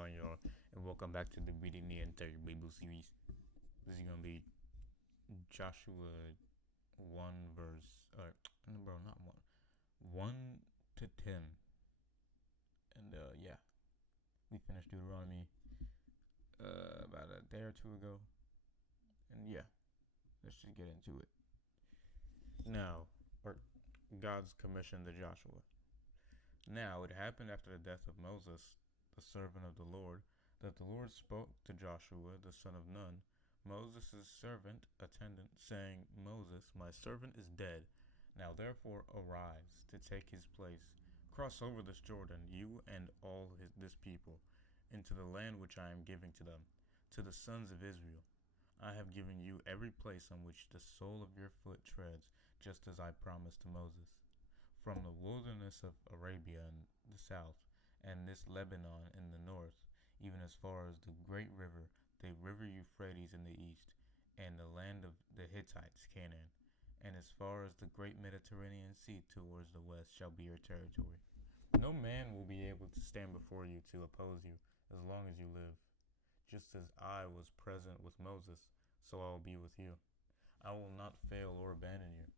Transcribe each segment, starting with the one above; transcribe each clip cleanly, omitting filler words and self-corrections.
on, y'all? And welcome back to the Reading the Entire Bible series. This is gonna be Joshua 1 verse, bro, not 1, 1 to 10. And, yeah, we finished Deuteronomy, about a day or two ago. And, yeah, let's just get into it. Now, God's commission to Joshua. Now, it happened after the death of Moses, the servant of the Lord, that the Lord spoke to Joshua, the son of Nun, Moses' servant, attendant, saying, Moses, my servant is dead. Now therefore arise to take his place. Cross over this Jordan, you and all this people, into the land which I am giving to them, to the sons of Israel. I have given you every place on which the sole of your foot treads, just as I promised to Moses. From the wilderness of Arabia in the south, and this Lebanon in the north, even as far as the great river, the river Euphrates in the east, and the land of the Hittites, Canaan, and as far as the great Mediterranean Sea towards the west shall be your territory. No man will be able to stand before you to oppose you as long as you live. Just as I was present with Moses, so I will be with you. I will not fail or abandon you.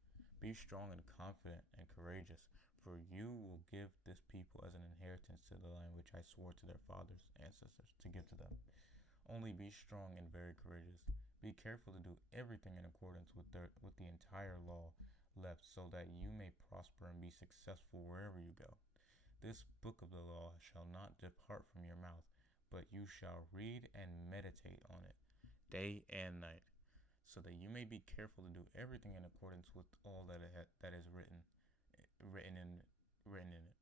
Be strong and confident and courageous, for you will give this people as an inheritance to the land which I swore to their fathers, ancestors, to give to them. Only be strong and very courageous. Be careful to do everything in accordance with the entire law left, so that you may prosper and be successful wherever you go. This book of the law shall not depart from your mouth, but you shall read and meditate on it day and night, so that you may be careful to do everything in accordance with all that is written in it.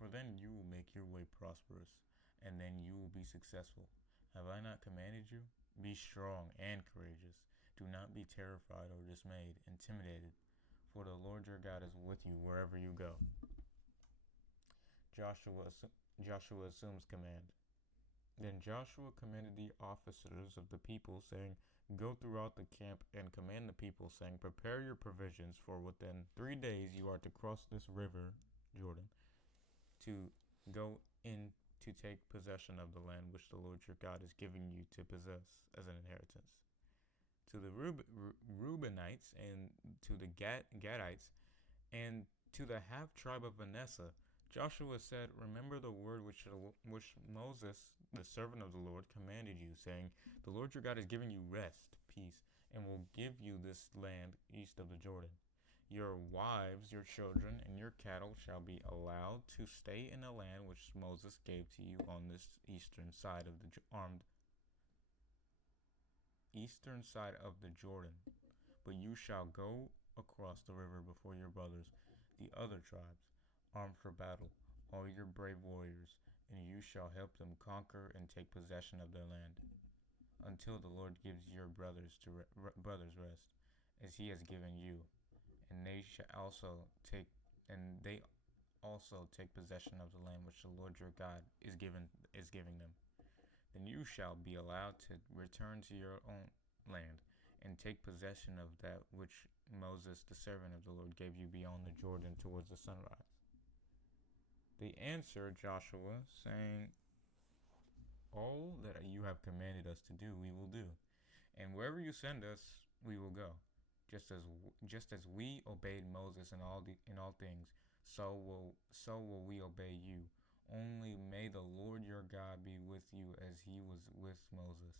For then you will make your way prosperous, and then you will be successful. Have I not commanded you? Be strong and courageous. Do not be terrified or dismayed, intimidated, for the Lord your God is with you wherever you go. Joshua assumes command. Then Joshua commanded the officers of the people, saying, Go throughout the camp and command the people, saying, Prepare your provisions, for within 3 days you are to cross this river, Jordan, to go in to take possession of the land which the Lord your God is giving you to possess as an inheritance. To the Reubenites and to the Gadites and to the half tribe of Manasseh, Joshua said, Remember the word which Moses, the servant of the Lord, commanded you, saying, The Lord your God is giving you rest, peace, and will give you this land east of the Jordan. Your wives, your children, and your cattle shall be allowed to stay in the land which Moses gave to you on this eastern side of the Jordan. But you shall go across the river before your brothers, the other tribes, armed for battle, all your brave warriors, and you shall help them conquer and take possession of their land, until the Lord gives your brothers rest, as He has given you, and they take possession of the land which the Lord your God is giving them. Then you shall be allowed to return to your own land and take possession of that which Moses, the servant of the Lord, gave you beyond the Jordan towards the sunrise. They answered Joshua, saying, All that you have commanded us to do, we will do, and wherever you send us, we will go. Just as we obeyed Moses in all things, so will we obey you. Only may the Lord your God be with you as He was with Moses.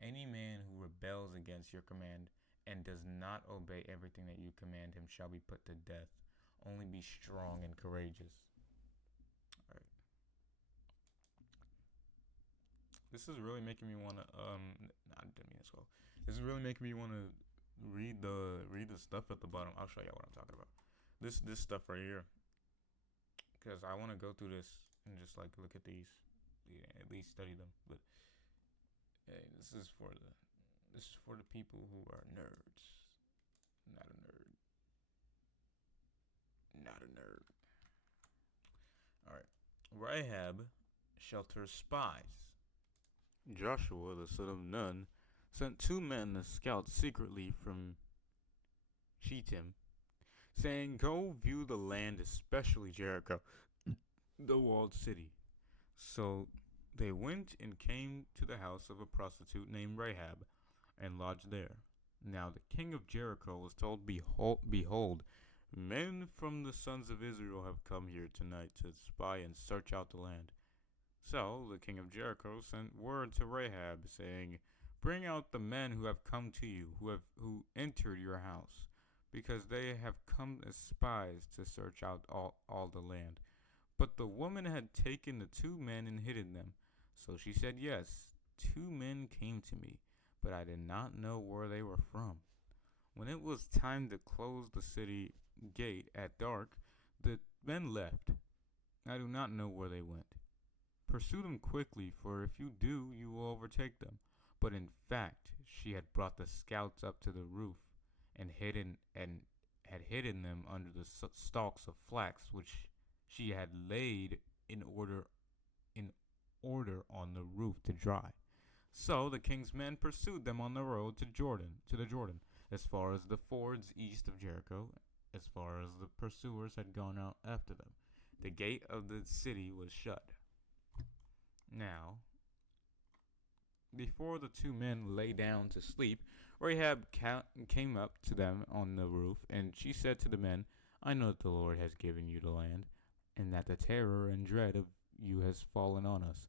Any man who rebels against your command and does not obey everything that you command him shall be put to death. Only be strong and courageous. All right. This is really making me want to This is really making me want to read the stuff at the bottom. I'll show you what I'm talking about. This stuff right here, because I want to go through this and just like look at these, at least study them. But hey, this is for the people who are nerds. Not a nerd. Not a nerd. All right. Rahab shelters spies. Joshua, the son of Nun, sent 2 men to scout secretly from Shittim, saying, Go view the land, especially Jericho, the walled city. So They went and came to the house of a prostitute named Rahab, and lodged there. Now the king of Jericho was told, Behold, men from the sons of Israel have come here tonight to spy and search out the land. So the king of Jericho sent word to Rahab, saying, Bring out the men who have come to you, who entered your house, because they have come as spies to search out all the land. But the woman had taken the two men and hidden them. So she said, Yes, two men came to me, but I did not know where they were from. When it was time to close the city gate at dark, the men left. I do not know where they went. Pursue them quickly, for if you do, you will overtake them. But in fact, she had brought the scouts up to the roof and had hidden them under the stalks of flax which she had laid in order on the roof to dry. So the king's men pursued them on the road to the Jordan, as far as the fords east of Jericho, as far as the pursuers had gone out after them. The gate of the city was shut. Now, before the two men lay down to sleep, Rahab came up to them on the roof, and she said to the men, I know that the Lord has given you the land, and that the terror and dread of you has fallen on us,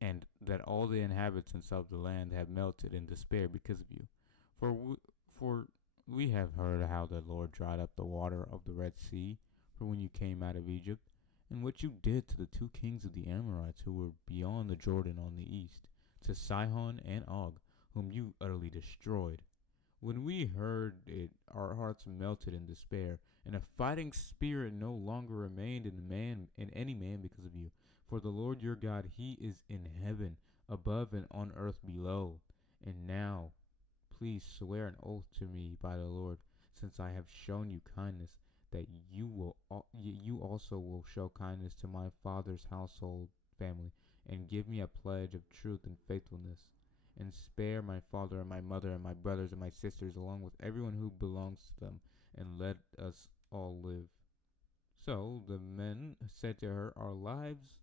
and that all the inhabitants of the land have melted in despair because of you. For we have heard how the Lord dried up the water of the Red Sea for when you came out of Egypt, and what you did to the two kings of the Amorites who were beyond the Jordan on the east, to Sihon and Og, whom you utterly destroyed. When we heard it, our hearts melted in despair, and a fighting spirit no longer remained in any man because of you. For the Lord your God, he is in heaven above and on earth below. And now, please swear an oath to me by the Lord, since I have shown you kindness, that you also will show kindness to my father's household family, and give me a pledge of truth and faithfulness, and spare my father and my mother and my brothers and my sisters, along with everyone who belongs to them, and let us all live. So the men said to her, Our lives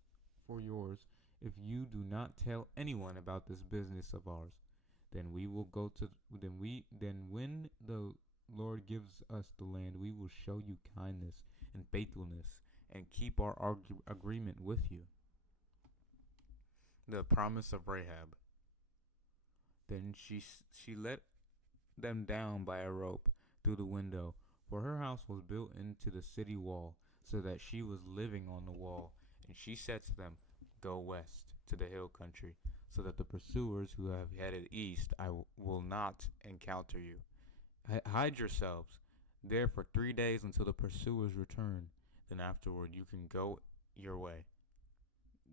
for yours, if you do not tell anyone about this business of ours. Then we will go to then when the Lord gives us the land, we will show you kindness and faithfulness, and keep our agreement with you. The promise of Rahab. Then she let them down by a rope through the window, for her house was built into the city wall, so that she was living on the wall. And she said to them, Go west to the hill country, so that the pursuers who have headed east will not encounter you. Hide yourselves there for 3 days until the pursuers return. Then afterward you can go your way.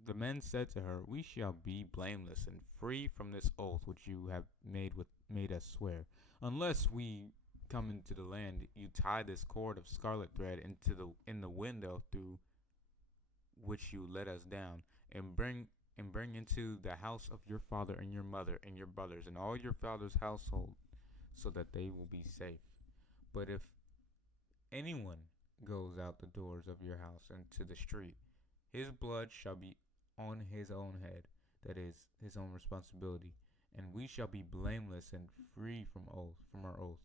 The men said to her, We shall be blameless and free from this oath which you have made us swear. Unless we come into the land, you tie this cord of scarlet thread in the window through which you let us down, and bring into the house of your father and your mother and your brothers and all your father's household, so that they will be safe. But if anyone goes out the doors of your house into the street, his blood shall be on his own head, that is, his own responsibility, and we shall be blameless and free from our oath.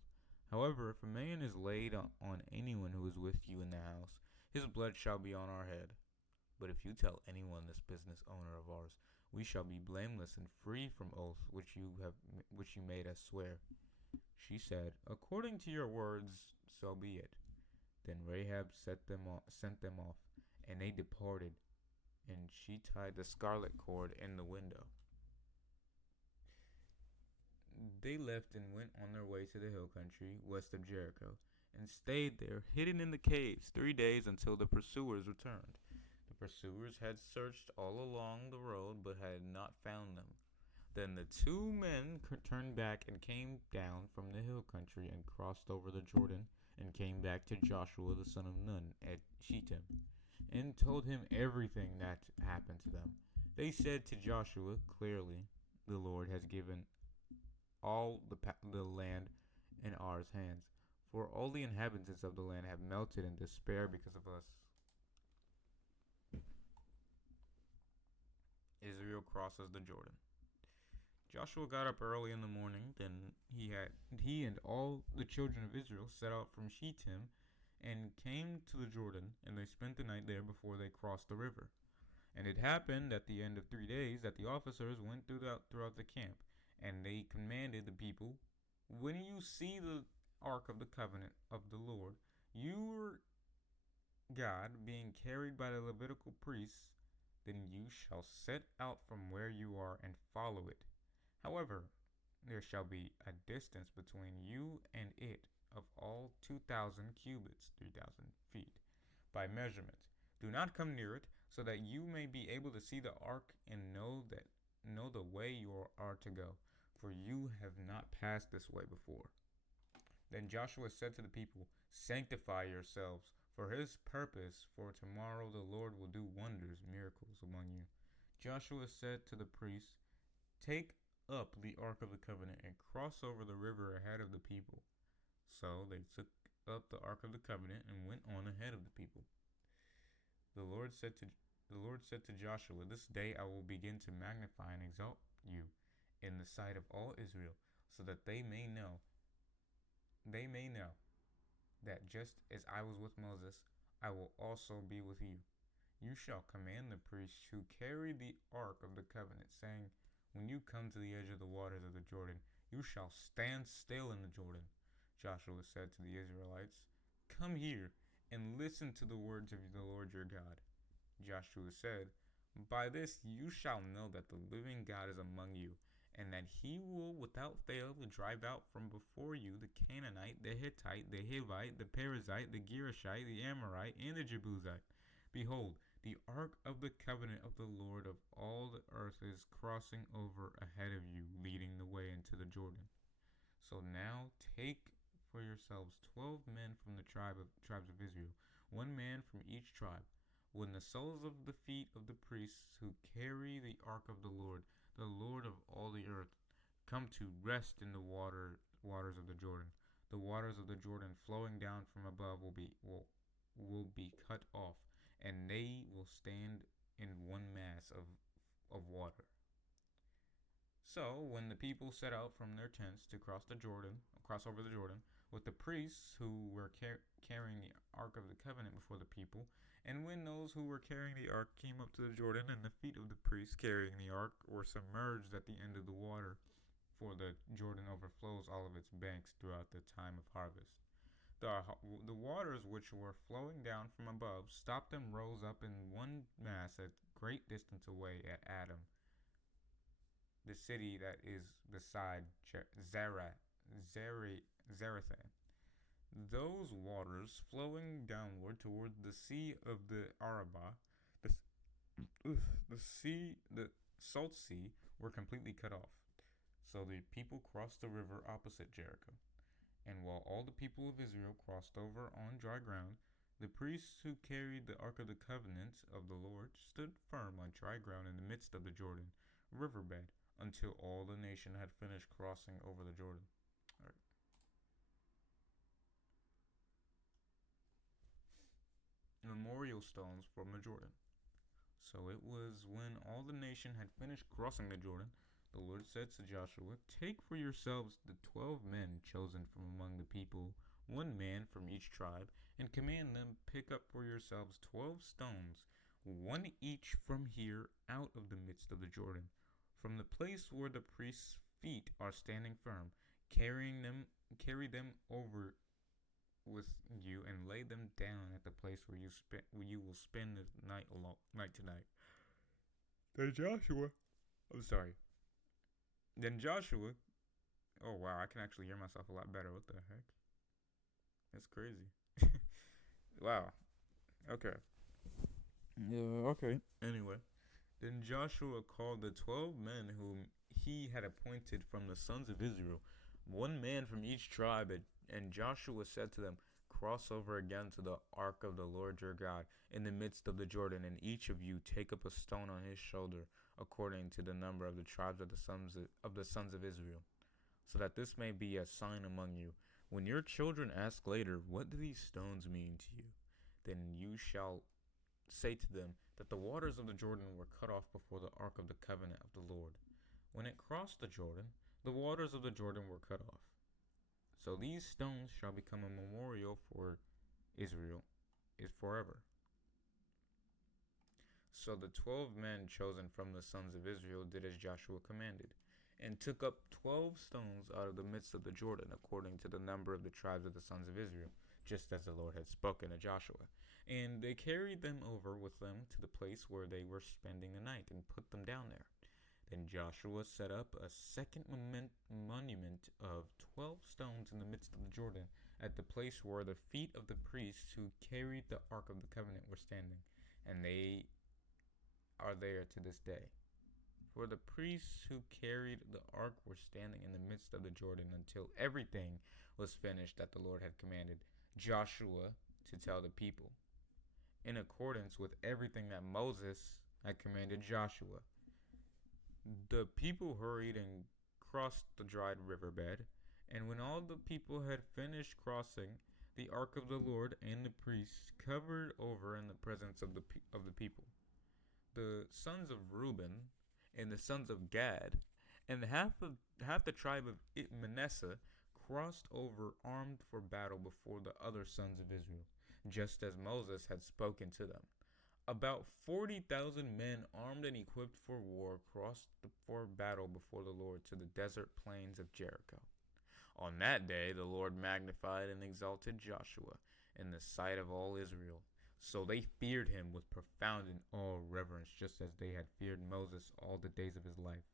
However, if a man is laid on anyone who is with you in the house, his blood shall be on our head. But if you tell anyone this business owner of ours, we shall be blameless and free from oath which you made us swear. She said, According to your words, so be it. Then Rahab sent them off, and they departed, and she tied the scarlet cord in the window. They left and went on their way to the hill country west of Jericho, and stayed there, hidden in the caves, 3 days until the pursuers returned. The pursuers had searched all along the road, but had not found them. Then the two men turned back and came down from the hill country and crossed over the Jordan, and came back to Joshua the son of Nun at Shittim, and told him everything that happened to them. They said to Joshua, Clearly, the Lord has given all the land in our hands, for all the inhabitants of the land have melted in despair because of us. Israel Israel crosses the Jordan. Joshua got up early in the morning. Then he and all the children of Israel set out from Shittim and came to the Jordan, and they spent the night there before they crossed the river. And it happened at the end of 3 days that the officers went throughout the camp, and they commanded the people, when you see the ark of the covenant of the Lord, your God, being carried by the Levitical priests, then you shall set out from where you are and follow it. However, there shall be a distance between you and it of all 2,000 cubits, 3,000 feet, by measurement. Do not come near it, so that you may be able to see the ark and know the way you are to go, for you have not passed this way before. Then Joshua said to the people, sanctify yourselves for his purpose, for tomorrow the Lord will do wonders, miracles among you. Joshua said to the priests, take up the ark of the covenant and cross over the river ahead of the people. So they took up the ark of the covenant and went on ahead of the people. The Lord said to Joshua, this day I will begin to magnify and exalt you in the sight of all Israel, so that they may know that just as I was with Moses, I will also be with you. You shall command the priests who carry the ark of the covenant, saying, when you come to the edge of the waters of the Jordan, you shall stand still in the Jordan. Joshua said to the Israelites, come here and listen to the words of the Lord your God. Joshua said, by this you shall know that the living God is among you, and that he will without fail drive out from before you the Canaanite, the Hittite, the Hivite, the Perizzite, the Girashite, the Amorite, and the Jebusite. Behold, the ark of the covenant of the Lord of all the earth is crossing over ahead of you, leading the way into the Jordan. So now take for yourselves 12 men from the tribes of Israel, 1 man from each tribe. When the soles of the feet of the priests who carry the ark of the Lord of all the earth, come to rest in the waters of the Jordan, the waters of the Jordan flowing down from above will be cut off, and they will stand in one mass of water. So when the people set out from their tents to cross over the Jordan, with the priests who were carrying the ark of the covenant before the people, and when those who were carrying the ark came up to the Jordan, and the feet of the priests carrying the ark were submerged at the end of the water, for the Jordan overflows all of its banks throughout the time of harvest. The waters which were flowing down from above stopped and rose up in one mass a great distance away at Adam, the city that is beside Zarethan. Those waters flowing downward toward the sea of the Arabah, the salt sea, were completely cut off. So the people crossed the river opposite Jericho. And while all the people of Israel crossed over on dry ground, the priests who carried the ark of the covenant of the Lord stood firm on dry ground in the midst of the Jordan riverbed until all the nation had finished crossing over the Jordan. All right. Memorial stones from the Jordan. So it was when all the nation had finished crossing the Jordan, the Lord said to Joshua, take for yourselves the 12 men chosen from among the people, 1 man from each tribe, and command them, pick up for yourselves 12 stones, 1 each from here out of the midst of the Jordan, from the place where the priest's feet are standing firm. Carry them over with you and lay them down at the place where you will spend the night tonight. Then Joshua. Oh wow, I can actually hear myself a lot better. What the heck? That's crazy. Wow. Okay. Yeah. Okay. Anyway, then Joshua called the 12 men whom he had appointed from the sons of Israel, 1 man from each tribe, and Joshua said to them, cross over again to the ark of the Lord your God in the midst of the Jordan, and each of you take up a stone on his shoulder, according to the number of the tribes of the sons of Israel, so that this may be a sign among you. When your children ask later, what do these stones mean to you? Then you shall say to them that the waters of the Jordan were cut off before the ark of the covenant When it crossed the Jordan, the waters of the Jordan were cut off. So these stones shall become a memorial for Israel is forever. So the 12 men chosen from the sons of Israel did as Joshua commanded, and took up 12 stones out of the midst of the Jordan, according to the number of the tribes of the sons of Israel, just as the Lord had spoken to Joshua. And they carried them over with them to the place where they were spending the night, and put them down there. Then Joshua set up a second monument of 12 stones in the midst of the Jordan, at the place where the feet of the priests who carried the Ark of the Covenant were standing, and they are there to this day. For the priests who carried the ark were standing in the midst of the Jordan until everything was finished that the Lord had commanded Joshua to tell the people, in accordance with everything that Moses had commanded Joshua. The people hurried and crossed the dried riverbed, and when all the people had finished crossing, the ark of the Lord and the priests covered over in the presence of the people. The sons of Reuben and the sons of Gad and half the tribe of Manasseh crossed over armed for battle before the other sons of Israel, just as Moses had spoken to them. About 40,000 men armed and equipped for war crossed for battle before the Lord to the desert plains of Jericho. On that day the Lord magnified and exalted Joshua in the sight of all Israel. So they feared him with profound and awe reverence, just as they had feared Moses all the days of his life.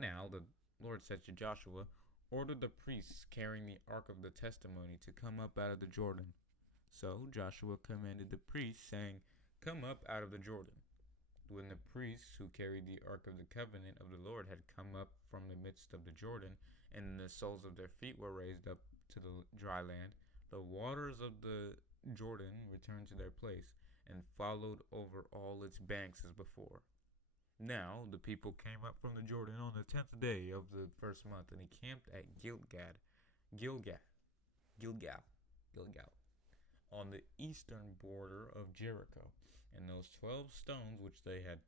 Now the Lord said to Joshua, order the priests carrying the ark of the testimony to come up out of the Jordan. So Joshua commanded the priests, saying, come up out of the Jordan. When the priests who carried the ark of the covenant of the Lord had come up from the midst of the Jordan, and the soles of their feet were raised up to the dry land, the waters of the Jordan returned to their place, and followed over all its banks as before. Now the people came up from the Jordan on the 10th day of the first month, and encamped at Gilgal, on the eastern border of Jericho. And those 12 stones which they had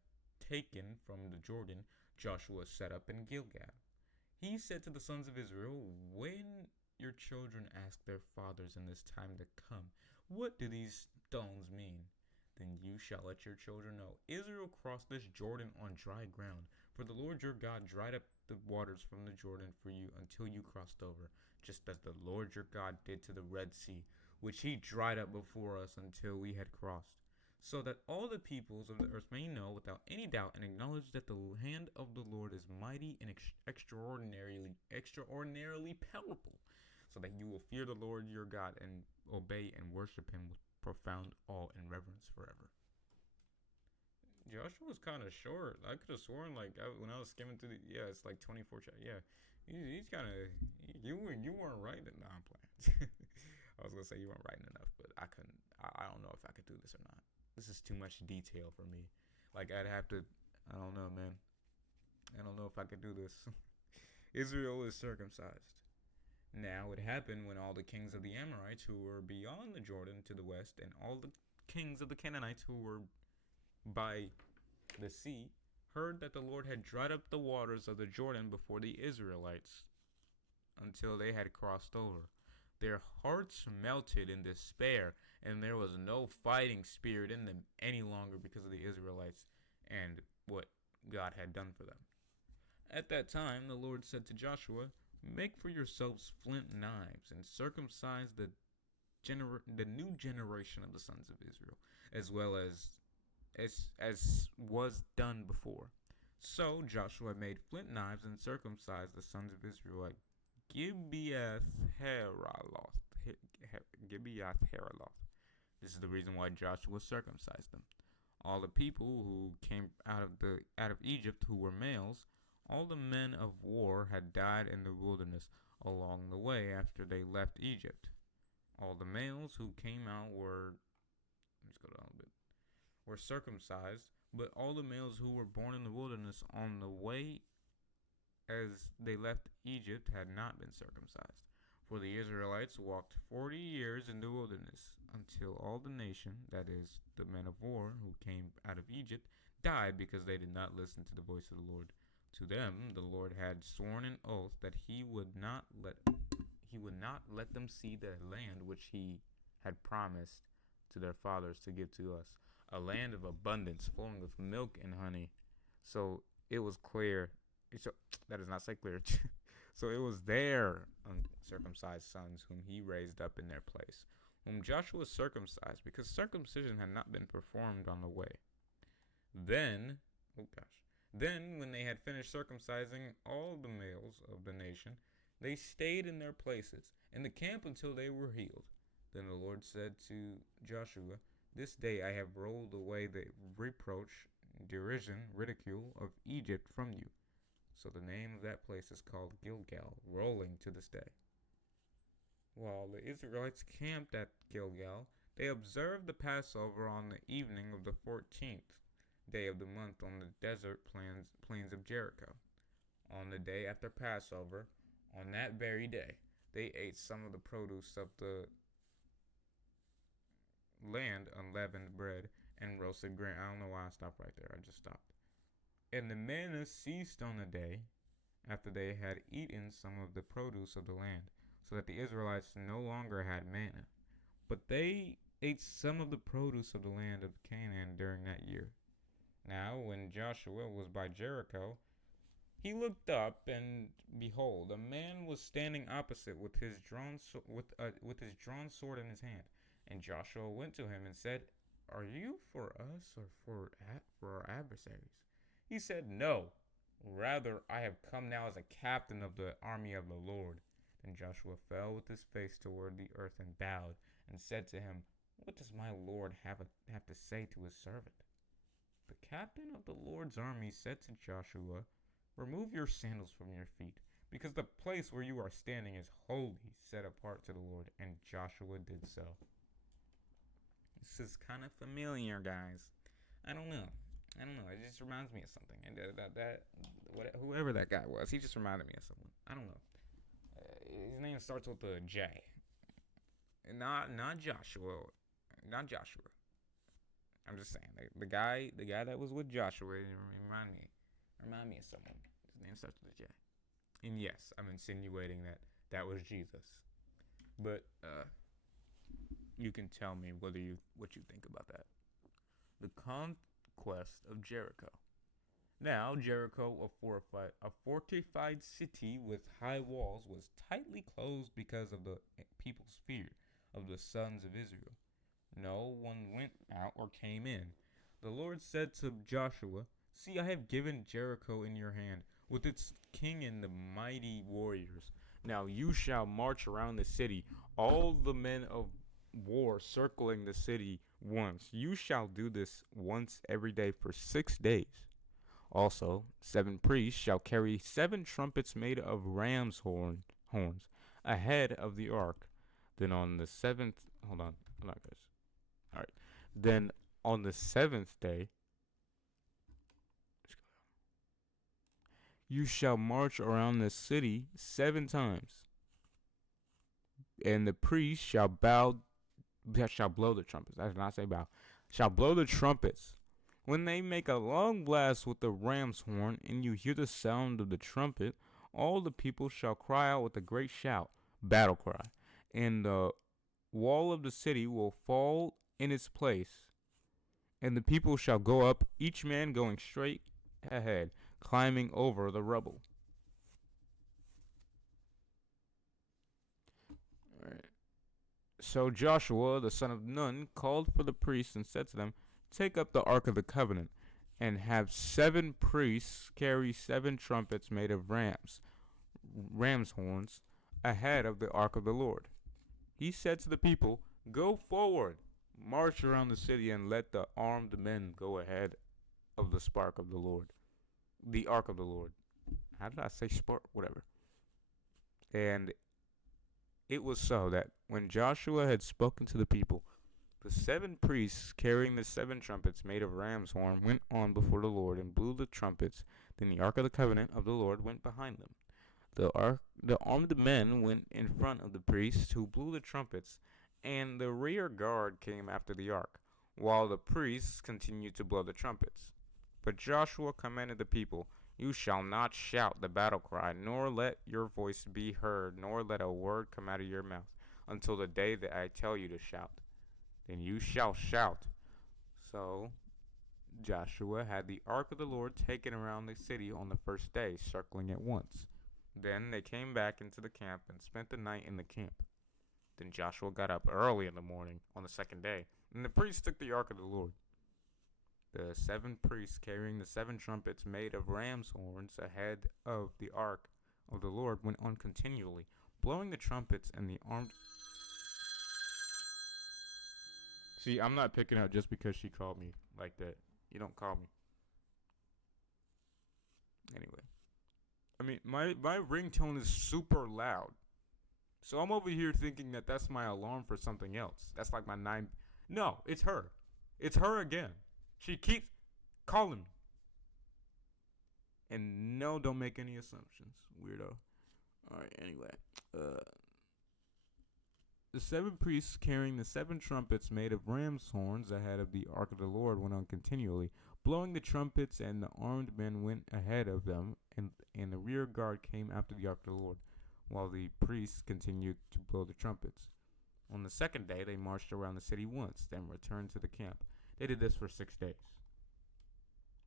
taken from the Jordan, Joshua set up in Gilgal. He said to the sons of Israel, when your children ask their fathers in this time to come, what do these stones mean? Then you shall let your children know. Israel crossed this Jordan on dry ground, for the Lord your God dried up the waters from the Jordan for you until you crossed over, just as the Lord your God did to the Red Sea, which he dried up before us until we had crossed, so that all the peoples of the earth may know without any doubt and acknowledge that the hand of the Lord is mighty and extraordinarily powerful, so that you will fear the Lord your God and obey and worship him with profound awe and reverence forever. Joshua was kind of short. I could have sworn, when I was skimming through it's like 24 chapters. Yeah, he's kind of, you weren't writing it. Nah, I'm playing. I was gonna say you weren't writing enough, but I couldn't. I don't know if I could do this or not. This is too much detail for me. I'd have to. I don't know, man. I don't know if I could do this. Israel is circumcised. Now it happened when all the kings of the Amorites who were beyond the Jordan to the west, and all the kings of the Canaanites who were by the sea, heard that the Lord had dried up the waters of the Jordan before the Israelites until they had crossed over. Their hearts melted in despair, and there was no fighting spirit in them any longer because of the Israelites and what God had done for them. At that time, the Lord said to Joshua, make for yourselves flint knives and circumcise the new generation of the sons of Israel, as well as was done before. So Joshua made flint knives and circumcised the sons of Israel at Gibeath Haraloth. This is the reason why Joshua circumcised them. All the people who came out of Egypt who were males, all the men of war had died in the wilderness along the way after they left Egypt. All the males who came out were circumcised, but all the males who were born in the wilderness on the way as they left Egypt had not been circumcised. For the Israelites walked 40 years in the wilderness until all the nation, that is, the men of war who came out of Egypt, died because they did not listen to the voice of the Lord. To them the Lord had sworn an oath that he would not let them see the land which he had promised to their fathers to give to us, a land of abundance flowing with milk and honey. So it was clear. So, that does not say clear. So it was their uncircumcised sons whom he raised up in their place, whom Joshua circumcised, because circumcision had not been performed on the way. Then, oh gosh, then when they had finished circumcising all the males of the nation, they stayed in their places in the camp until they were healed. Then the Lord said to Joshua, "This day I have rolled away the reproach, derision, ridicule of Egypt from you." So the name of that place is called Gilgal, rolling to this day. While the Israelites camped at Gilgal, they observed the Passover on the evening of the 14th day of the month on the desert plains of Jericho. On the day after Passover, on that very day, they ate some of the produce of the land, unleavened bread, and roasted grain. I don't know why I stopped right there. I just stopped. And the manna ceased on the day after they had eaten some of the produce of the land, so that the Israelites no longer had manna. But they ate some of the produce of the land of Canaan during that year. Now, when Joshua was by Jericho, he looked up, and behold, a man was standing opposite with his drawn sword in his hand. And Joshua went to him and said, "Are you for us or for our adversaries?" He said, "No, rather I have come now as a captain of the army of the Lord." Then Joshua fell with his face toward the earth and bowed, and said to him, "What does my Lord have to say to his servant?" The captain of the Lord's army said to Joshua, "Remove your sandals from your feet, because the place where you are standing is holy, set apart to the Lord." And Joshua did so. This is kind of familiar, guys. I don't know. It just reminds me of something. And whoever that guy was, he just reminded me of someone. I don't know. His name starts with a J. Not Joshua. Not Joshua. I'm just saying, the guy that was with Joshua, remind me of someone. His name starts with a J. And yes, I'm insinuating that was Jesus. But you can tell me what you think about that. The conquest of Jericho. Now Jericho, a fortified city with high walls, was tightly closed because of the people's fear of the sons of Israel. No one went out or came in. The Lord said to Joshua, "See, I have given Jericho in your hand, with its king and the mighty warriors. Now you shall march around the city, all the men of war circling the city once. You shall do this once every day for 6 days. Also, 7 priests shall carry 7 trumpets made of ram's horns ahead of the ark. Then on the 7th, hold on, guys. All right. Then on the 7th day, you shall march around the city 7 times, and the priest shall blow the trumpets. I did not say bow. Shall blow the trumpets. When they make a long blast with the ram's horn, and you hear the sound of the trumpet, all the people shall cry out with a great shout, battle cry, and the wall of the city will fall in its place, and the people shall go up, each man going straight ahead, climbing over the rubble." All right. So Joshua the son of Nun called for the priests and said to them, "Take up the ark of the covenant, and have 7 priests carry 7 trumpets made of ram's horns, ahead of the ark of the Lord." He said to the people, "Go forward, march around the city, and let the armed men go ahead of the ark of the Lord. The ark of the Lord." How did I say spark? Whatever. And it was so that when Joshua had spoken to the people, the 7 priests carrying the 7 trumpets made of ram's horn went on before the Lord and blew the trumpets. Then the ark of the covenant of the Lord went behind them. The armed men went in front of the priests who blew the trumpets, and the rear guard came after the ark, while the priests continued to blow the trumpets. But Joshua commanded the people, You shall not shout the battle cry, nor let your voice be heard, nor let a word come out of your mouth, until the day that I tell you to shout. Then you shall shout. So Joshua had the ark of the Lord taken around the city on the first day, circling it once. Then they came back into the camp and spent the night in the camp. Then Joshua got up early in the morning on the second day, and the priests took the ark of the Lord. The 7 priests carrying the 7 trumpets made of ram's horns ahead of the ark of the Lord went on continually, blowing the trumpets, and the armed. See, I'm not picking up just because she called me like that. You don't call me. Anyway. I mean, my ringtone is super loud. So I'm over here thinking that that's my alarm for something else. That's like my 9. No, it's her. It's her again. She keeps calling me. And no, don't make any assumptions, weirdo. Alright, anyway. The 7 priests carrying the 7 trumpets made of ram's horns ahead of the ark of the Lord went on continually, blowing the trumpets, and the armed men went ahead of them, and the rear guard came after the ark of the Lord, while the priests continued to blow the trumpets. On the second day, they marched around the city once, then returned to the camp. They did this for 6 days.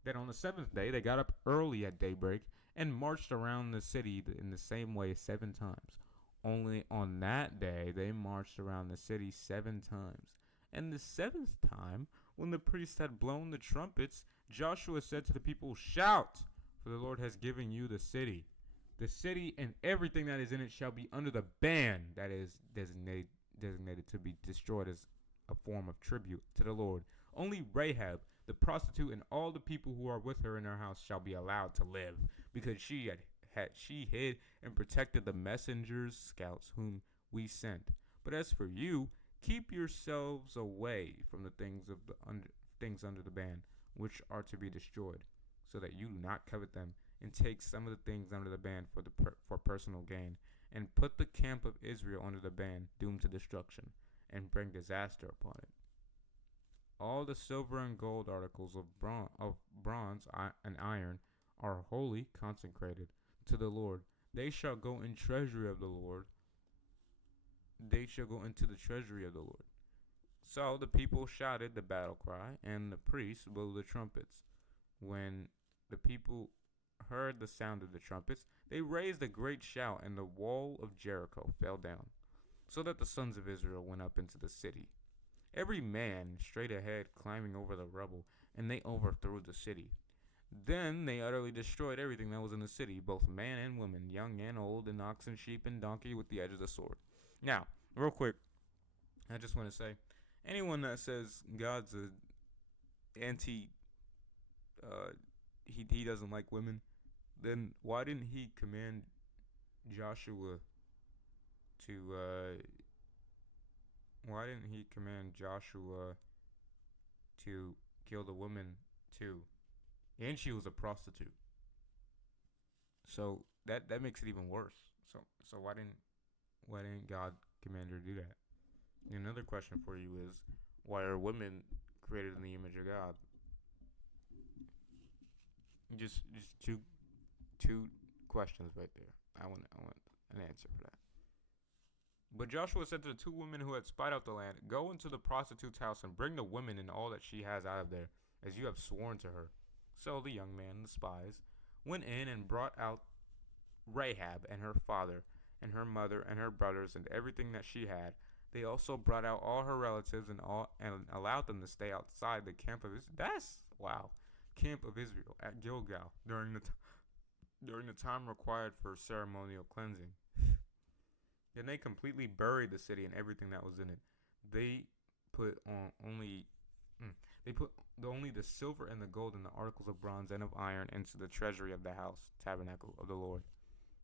Then on the seventh day, they got up early at daybreak and marched around the city in the same way 7 times. Only on that day, they marched around the city 7 times. And the 7th time, when the priests had blown the trumpets, Joshua said to the people, "Shout, for the Lord has given you the city. The city and everything that is in it shall be under the ban that is designated to be destroyed as a form of tribute to the Lord. Only Rahab, the prostitute, and all the people who are with her in her house shall be allowed to live, because she hid and protected the messengers, scouts whom we sent. But as for you, keep yourselves away from the things under the ban, which are to be destroyed, so that you do not covet them, and take some of the things under the ban for personal gain, and put the camp of Israel under the ban, doomed to destruction, and bring disaster upon it. All the silver and gold articles of bronze and iron are wholly consecrated to the Lord. They shall go in treasury of the Lord. They shall go into the treasury of the Lord." So the people shouted the battle cry, and the priests blew the trumpets. When the people heard the sound of the trumpets, they raised a great shout, and the wall of Jericho fell down, so that the sons of Israel went up into the city, every man straight ahead, climbing over the rubble, and they overthrew the city. Then they utterly destroyed everything that was in the city, both man and woman, young and old, and ox and sheep and donkey, with the edge of the sword. Now, real quick, I just want to say, anyone that says God's a anti, he doesn't like women, then why didn't he command Joshua to why didn't he command Joshua to kill the woman too? And she was a prostitute. So that makes it even worse. So why didn't God command her to do that? And another question for you is, why are women created in the image of God? Just two questions right there. I want an answer for that. But Joshua said to the 2 women who had spied out the land, "Go into the prostitute's house and bring the woman and all that she has out of there, as you have sworn to her." So the young man, the spies, went in and brought out Rahab and her father and her mother and her brothers and everything that she had. They also brought out all her relatives and allowed them to stay outside the camp of Israel at Gilgal during the time required for ceremonial cleansing. Then they completely buried the city and everything that was in it. They put on only they put only the silver and the gold and the articles of bronze and of iron into the treasury of the house tabernacle of the Lord.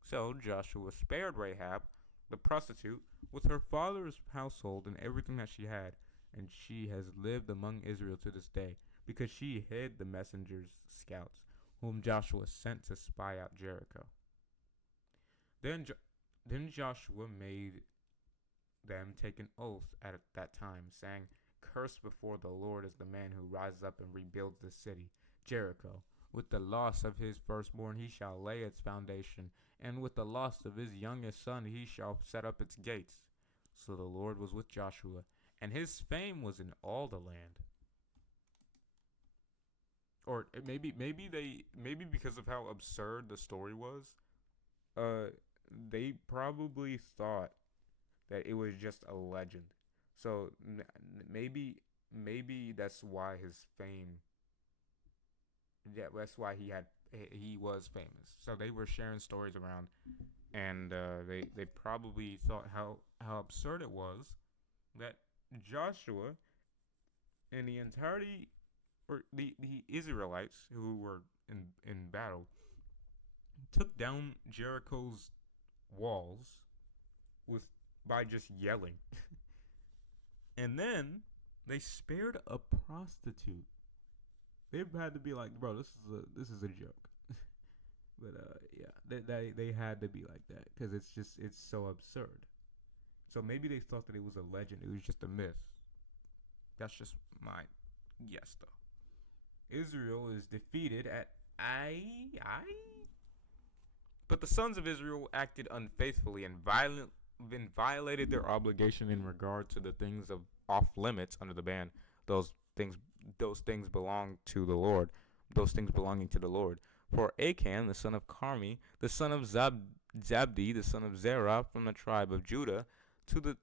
So Joshua spared Rahab, the prostitute, with her father's household and everything that she had, and she has lived among Israel to this day, because she hid the messengers, scouts, whom Joshua sent to spy out Jericho. Then Joshua made them take an oath at that time, saying, "Cursed before the Lord is the man who rises up and rebuilds the city, Jericho, With the loss of his firstborn he shall lay its foundation, and with the loss of his youngest son he shall set up its gates. So the Lord was with Joshua, and his fame was in all the land. Or maybe because of how absurd the story was, uh, they probably thought that it was just a legend. So maybe that's why his fame. Yeah, that's why he was famous. So they were sharing stories around, and they probably thought how absurd it was that Joshua and the entirety or the Israelites who were in battle took down Jericho's walls with by just yelling. And then they spared a prostitute. They've had to be like, bro, this is a joke. But yeah, they had to be like that because it's so absurd. So maybe they thought that it was a legend. It was just a myth. That's just my guess, though. Israel is defeated at Ai. But the sons of Israel acted unfaithfully and violated their obligation in regard to the things of off limits under the ban. Those things, those things belong to the Lord. Those things belonging to the Lord. For Achan, the son of Carmi, the son of Zabdi, the son of Zerah, from the tribe of Judah,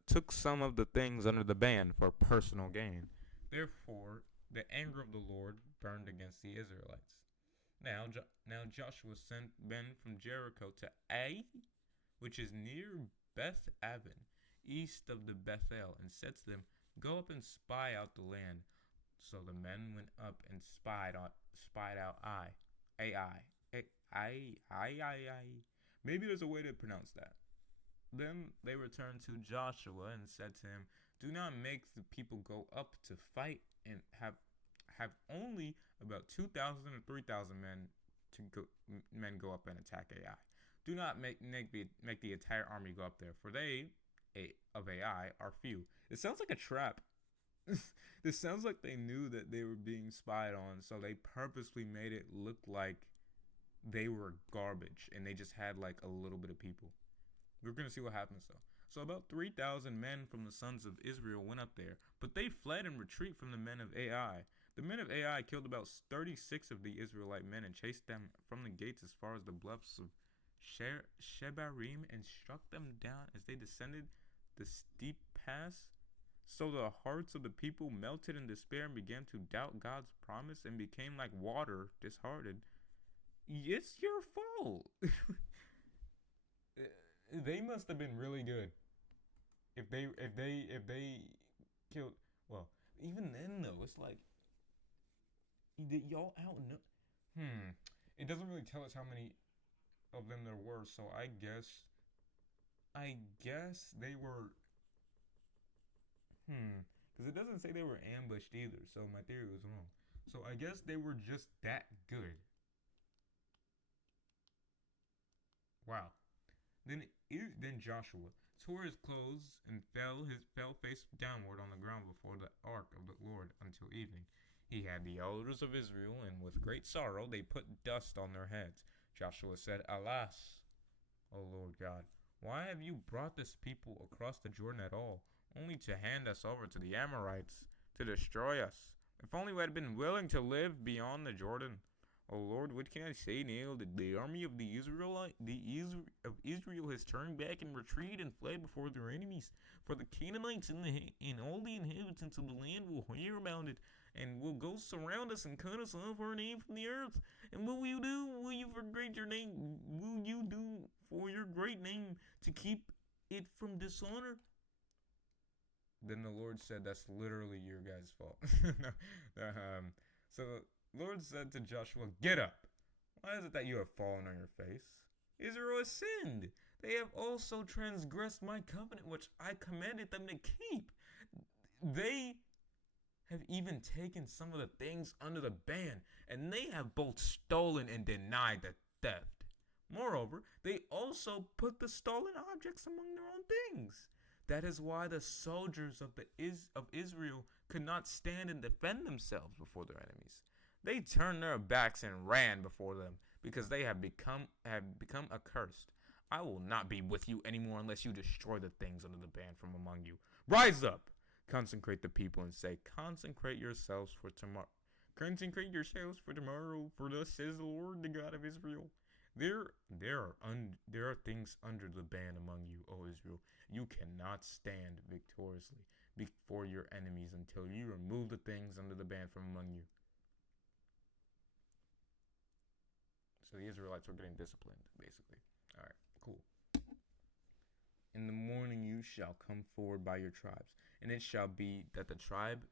took some of the things under the ban for personal gain. Therefore, the anger of the Lord burned against the Israelites. Now Joshua sent men from Jericho to Ai, which is near Beth Aven, east of the Bethel, and said to them, "Go up and spy out the land." So the men went up and spied out Ai. Maybe there's a way to pronounce that. Then they returned to Joshua and said to him, "Do not make the people go up to fight, and have only about 2,000 or 3,000 men go up and attack Ai. Do not make the entire army go up there, for they of Ai are few." It sounds like a trap. This sounds like they knew that they were being spied on, so they purposely made it look like they were garbage and they just had like a little bit of people. We're going to see what happens though. So about 3,000 men from the sons of Israel went up there, but they fled in retreat from the men of Ai. The men of Ai killed about 36 of the Israelite men and chased them from the gates as far as the bluffs of Shebarim and struck them down as they descended the steep pass. So the hearts of the people melted in despair and began to doubt God's promise and became like water, disheartened. It's your fault. They must have been really good. If they killed, well, even then though, it's like y'all out. It doesn't really tell us how many of them there were. So I guess they were. Because it doesn't say they were ambushed either. So my theory was wrong. So I guess they were just that good. Wow. Then Joshua tore his clothes and fell face downward on the ground before the ark of the Lord until evening. He had the elders of Israel, and with great sorrow they put dust on their heads. Joshua said, "Alas, O Lord God, why have you brought this people across the Jordan at all, only to hand us over to the Amorites to destroy us? If only we had been willing to live beyond the Jordan. O Lord, what can I say now that the army of Israel has turned back in retreat and fled before their enemies? For the Canaanites and all the inhabitants of the land will hear about it, and will go surround us and cut us off our name from the earth. And what will you do? Will you forget your name? Will you do for your great name to keep it from dishonor?" Then the Lord said, "That's literally your guys' fault." So the Lord said to Joshua, "Get up. Why is it that you have fallen on your face? Israel has sinned. They have also transgressed my covenant, which I commanded them to keep. They have even taken some of the things under the ban, and they have both stolen and denied the theft. Moreover, they also put the stolen objects among their own things. That is why the soldiers of Israel could not stand and defend themselves before their enemies. They turned their backs and ran before them, because they have become accursed. I will not be with you anymore unless you destroy the things under the ban from among you. Rise up, consecrate the people, and say, consecrate yourselves for tomorrow. Consecrate yourselves for tomorrow, for thus says the Lord, the God of Israel. There are things under the ban among you, O Israel. You cannot stand victoriously before your enemies until you remove the things under the ban from among you. So the Israelites were getting disciplined, basically. All right, cool. In the morning you shall come forward by your tribes, and it shall be that the tribe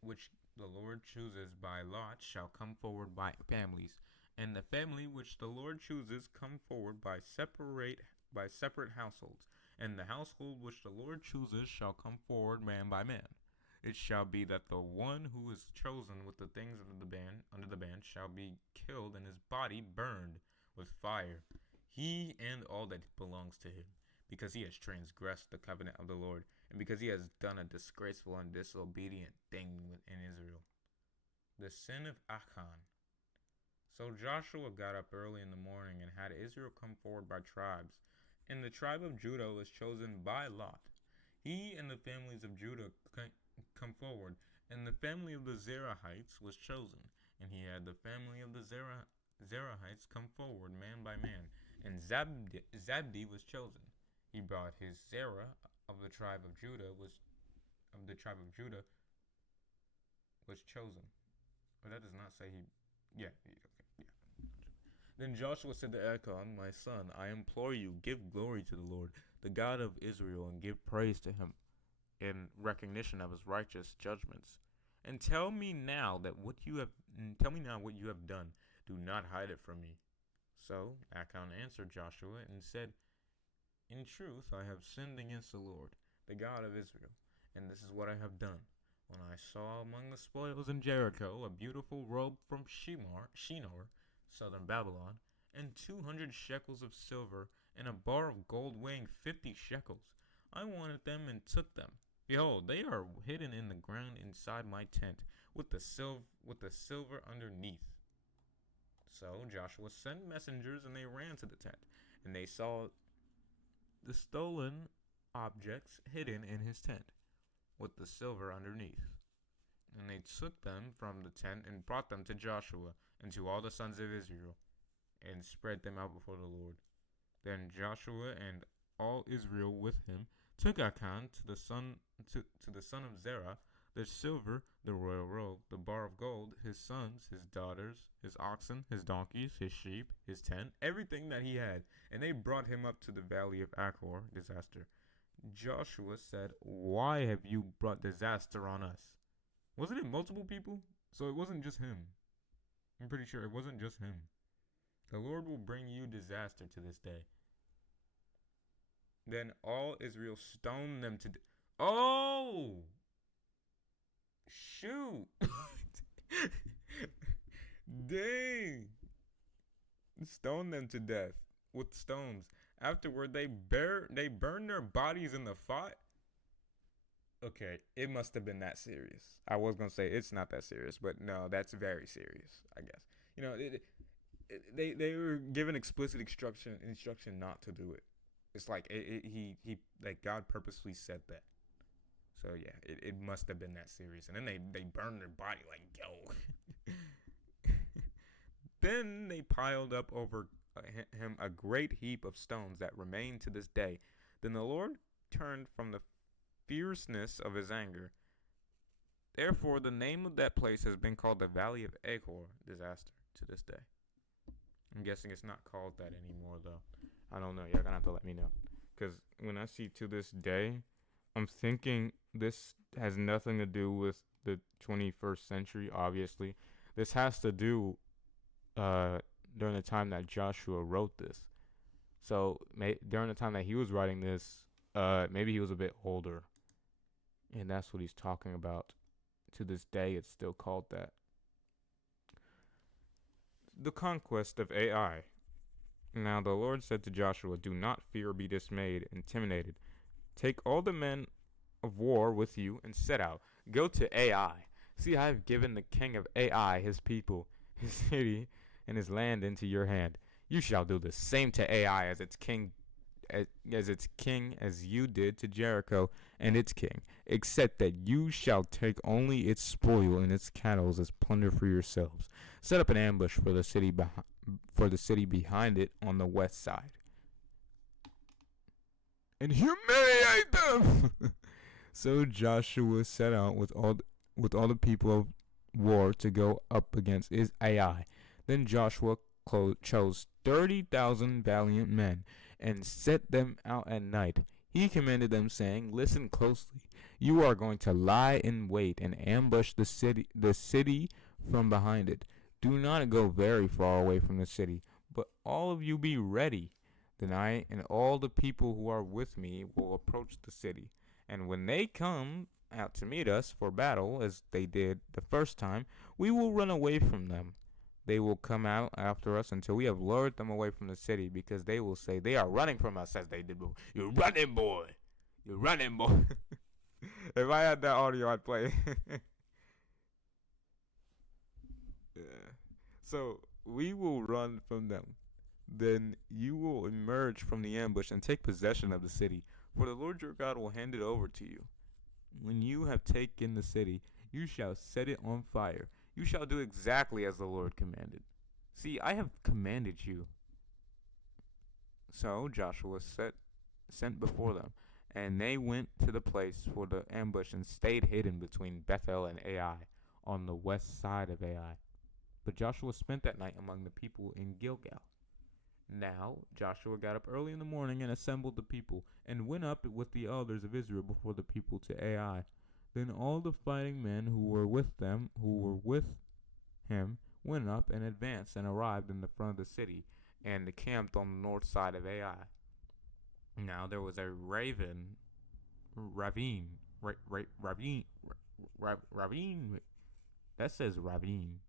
which the Lord chooses by lot shall come forward by families, and the family which the Lord chooses come forward by separate households, and the household which the Lord chooses shall come forward man by man. It shall be that the one who is chosen with the things under the ban shall be killed, and his body burned with fire, he and all that belongs to him, because he has transgressed the covenant of the Lord, and because he has done a disgraceful and disobedient thing in Israel. The sin of Achan. So Joshua got up early in the morning and had Israel come forward by tribes, and the tribe of Judah was chosen by lot. He and the families of Judah come forward, and the family of the Zerahites was chosen, and he had the family of the Zerahites come forward man by man, and Zabdi was chosen. He brought his Zerah of the tribe of Judah was chosen. But that does not say he. Yeah. Okay. Yeah. Then Joshua said to Achan, my son, I implore you, give glory to the Lord, the God of Israel, and give praise to him in recognition of his righteous judgments. And tell me now what you have done. Do not hide it from me. So Achan answered Joshua and said, in truth, I have sinned against the Lord, the God of Israel, and this is what I have done. When I saw among the spoils in Jericho a beautiful robe from Shinar, southern Babylon, and 200 shekels of silver, and a bar of gold weighing 50 shekels, I wanted them and took them. Behold, they are hidden in the ground inside my tent, with the silver underneath. So Joshua sent messengers, and they ran to the tent, and they saw the stolen objects hidden in his tent, with the silver underneath. And they took them from the tent and brought them to Joshua and to all the sons of Israel, and spread them out before the Lord. Then Joshua and all Israel with him took Achan to the son of Zerah, the silver, the royal robe, the bar of gold, his sons, his daughters, his oxen, his donkeys, his sheep, his tent, everything that he had, and they brought him up to the valley of Achor, disaster. Joshua said, why have you brought disaster on us? Wasn't it multiple people? So it wasn't just him. I'm pretty sure it wasn't just him. The Lord will bring you disaster to this day. Then all Israel stoned them to death. Oh! Shoot! Dang! Stoned them to death with stones. Afterward, they burned their bodies in the fire. Okay, it must have been that serious. I was gonna say it's not that serious, but no, that's very serious. I guess they were given explicit instruction not to do it. It's like he like God purposely said that. So yeah, it must have been that serious. And then they burned their body like yo. Then they piled up over him a great heap of stones that remain to this day. Then the Lord turned from the fierceness of his anger. Therefore, the name of that place has been called the Valley of Achor, disaster, to this day. I'm guessing it's not called that anymore, though. I don't know. Y'all gonna have to let me know. Because when I see to this day, I'm thinking this has nothing to do with the 21st century, obviously. This has to do during the time that Joshua wrote this. So during the time that he was writing this, maybe he was a bit older. And that's what he's talking about. To this day, it's still called that. The conquest of Ai. Now the Lord said to Joshua, do not fear or be dismayed, intimidated. Take all the men of war with you and set out. Go to Ai. See, I have given the king of Ai his people, his city, and his land into your hand. You shall do the same to Ai as its king as you did to Jericho and its king, except that you shall take only its spoil and its cattle as plunder for yourselves. Set up an ambush for the city behind it on the west side, and humiliate them. So Joshua set out with all the people of war to go up against his Ai. Then Joshua chose 30,000 valiant men and set them out at night. He commanded them, saying, "Listen closely. You are going to lie in wait and ambush the city from behind it. Do not go very far away from the city, but all of you be ready. Then I and all the people who are with me will approach the city. And when they come out to meet us for battle, as they did the first time, we will run away from them. They will come out after us until we have lured them away from the city, because they will say they are running from us as they did before. You're running, boy. You're running, boy." If I had that audio, I'd play. Yeah. So we will run from them. Then you will emerge from the ambush and take possession of the city, for the Lord your God will hand it over to you. When you have taken the city, you shall set it on fire. You shall do exactly as the Lord commanded. See, I have commanded you. So Joshua sent before them, and they went to the place for the ambush and stayed hidden between Bethel and Ai, on the west side of Ai. But Joshua spent that night among the people in Gilgal. Now Joshua got up early in the morning and assembled the people, and went up with the elders of Israel before the people to Ai. Then all the fighting men who were with him, went up and advanced and arrived in the front of the city, and camped on the north side of Ai. Now there was a ravine. That says ravine,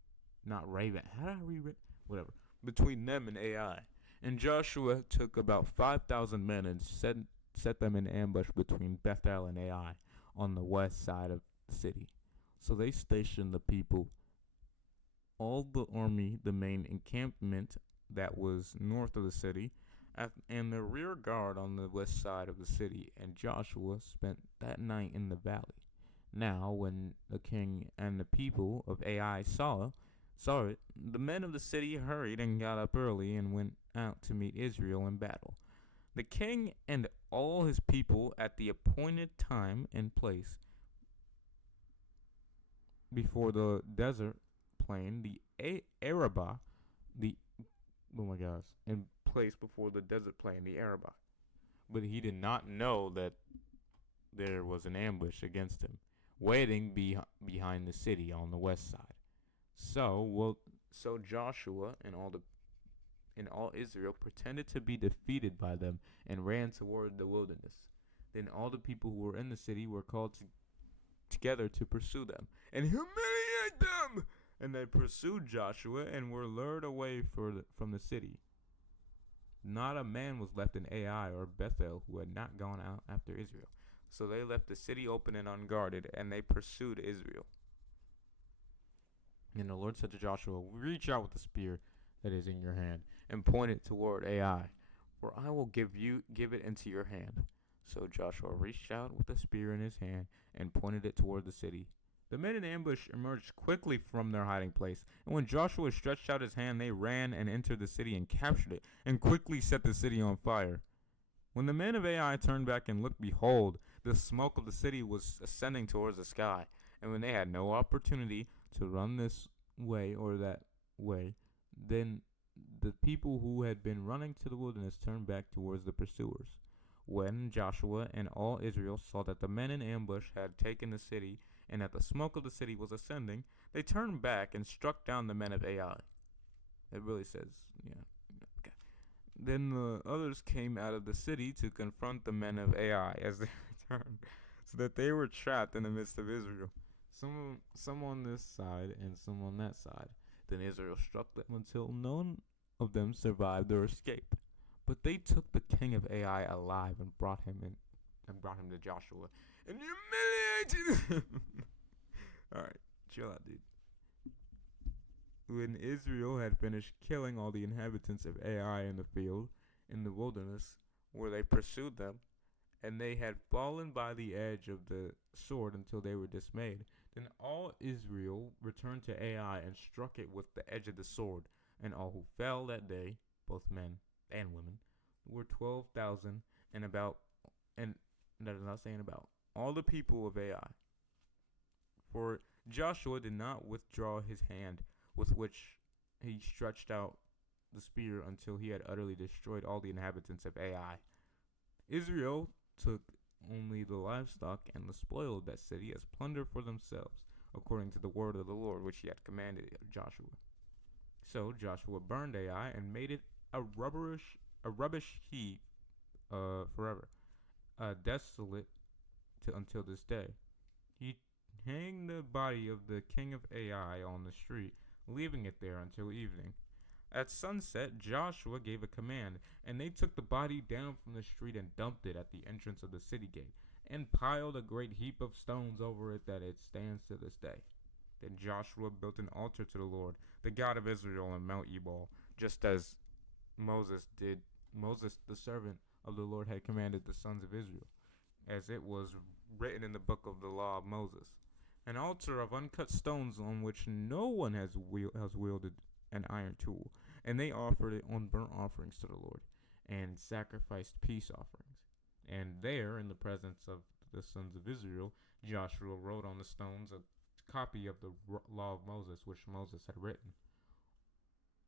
not raven. How do I read it? Whatever. Between them and Ai. And Joshua took about 5,000 men and set them in ambush between Bethel and Ai on the west side of the city. So they stationed the people, all the army, the main encampment that was north of the city, and the rear guard on the west side of the city. And Joshua spent that night in the valley. Now, when the king and the people of Ai saw it, the men of the city hurried and got up early and went out to meet Israel in battle. The king and all his people at the appointed time and place before the desert plain, the Arabah, the oh my gosh, in place before the desert plain, the Arabah. But he did not know that there was an ambush against him, waiting behind the city on the west side. So Joshua and all Israel pretended to be defeated by them and ran toward the wilderness. Then all the people who were in the city were called together to pursue them and humiliate them. And they pursued Joshua and were lured away from the city. Not a man was left in Ai or Bethel who had not gone out after Israel. So they left the city open and unguarded, and they pursued Israel. And the Lord said to Joshua, "Reach out with the spear that is in your hand, and point it toward Ai, for I will give it into your hand." So Joshua reached out with the spear in his hand and pointed it toward the city. The men in ambush emerged quickly from their hiding place, and when Joshua stretched out his hand, they ran and entered the city and captured it, and quickly set the city on fire. When the men of Ai turned back and looked, behold, the smoke of the city was ascending towards the sky. And when they had no opportunity to run this way or that way, then the people who had been running to the wilderness turned back towards the pursuers. When Joshua and all Israel saw that the men in ambush had taken the city, and that the smoke of the city was ascending, they turned back and struck down the men of Ai. It really says, yeah. Okay. Then the others came out of the city to confront the men of Ai as they returned, so that they were trapped in the midst of Israel, some on this side and some on that side. Then Israel struck them until none of them survived or escaped. But they took the king of Ai alive and brought him to Joshua and humiliated him. All right, chill out, dude. When Israel had finished killing all the inhabitants of Ai in the field, in the wilderness, where they pursued them, and they had fallen by the edge of the sword until they were dismayed, then all Israel returned to Ai and struck it with the edge of the sword, and all who fell that day, both men and women, were 12,000, and about, and that is not saying about, all the people of Ai. For Joshua did not withdraw his hand with which he stretched out the spear until he had utterly destroyed all the inhabitants of Ai. Israel took only the livestock and the spoil of that city as plunder for themselves, according to the word of the Lord which he had commanded Joshua. So Joshua burned Ai and made it a rubbish heap forever, desolate until this day. He hanged the body of the king of Ai on the street, leaving it there until evening. At sunset, Joshua gave a command, and they took the body down from the street and dumped it at the entrance of the city gate, and piled a great heap of stones over it that it stands to this day. Then Joshua built an altar to the Lord, the God of Israel, on Mount Ebal, just as Moses did. Moses, the servant of the Lord, had commanded the sons of Israel, as it was written in the book of the law of Moses. An altar of uncut stones on which no one has wielded an iron tool, and they offered it on burnt offerings to the Lord, and sacrificed peace offerings. And there, in the presence of the sons of Israel, Joshua wrote on the stones a copy of the law of Moses, which Moses had written.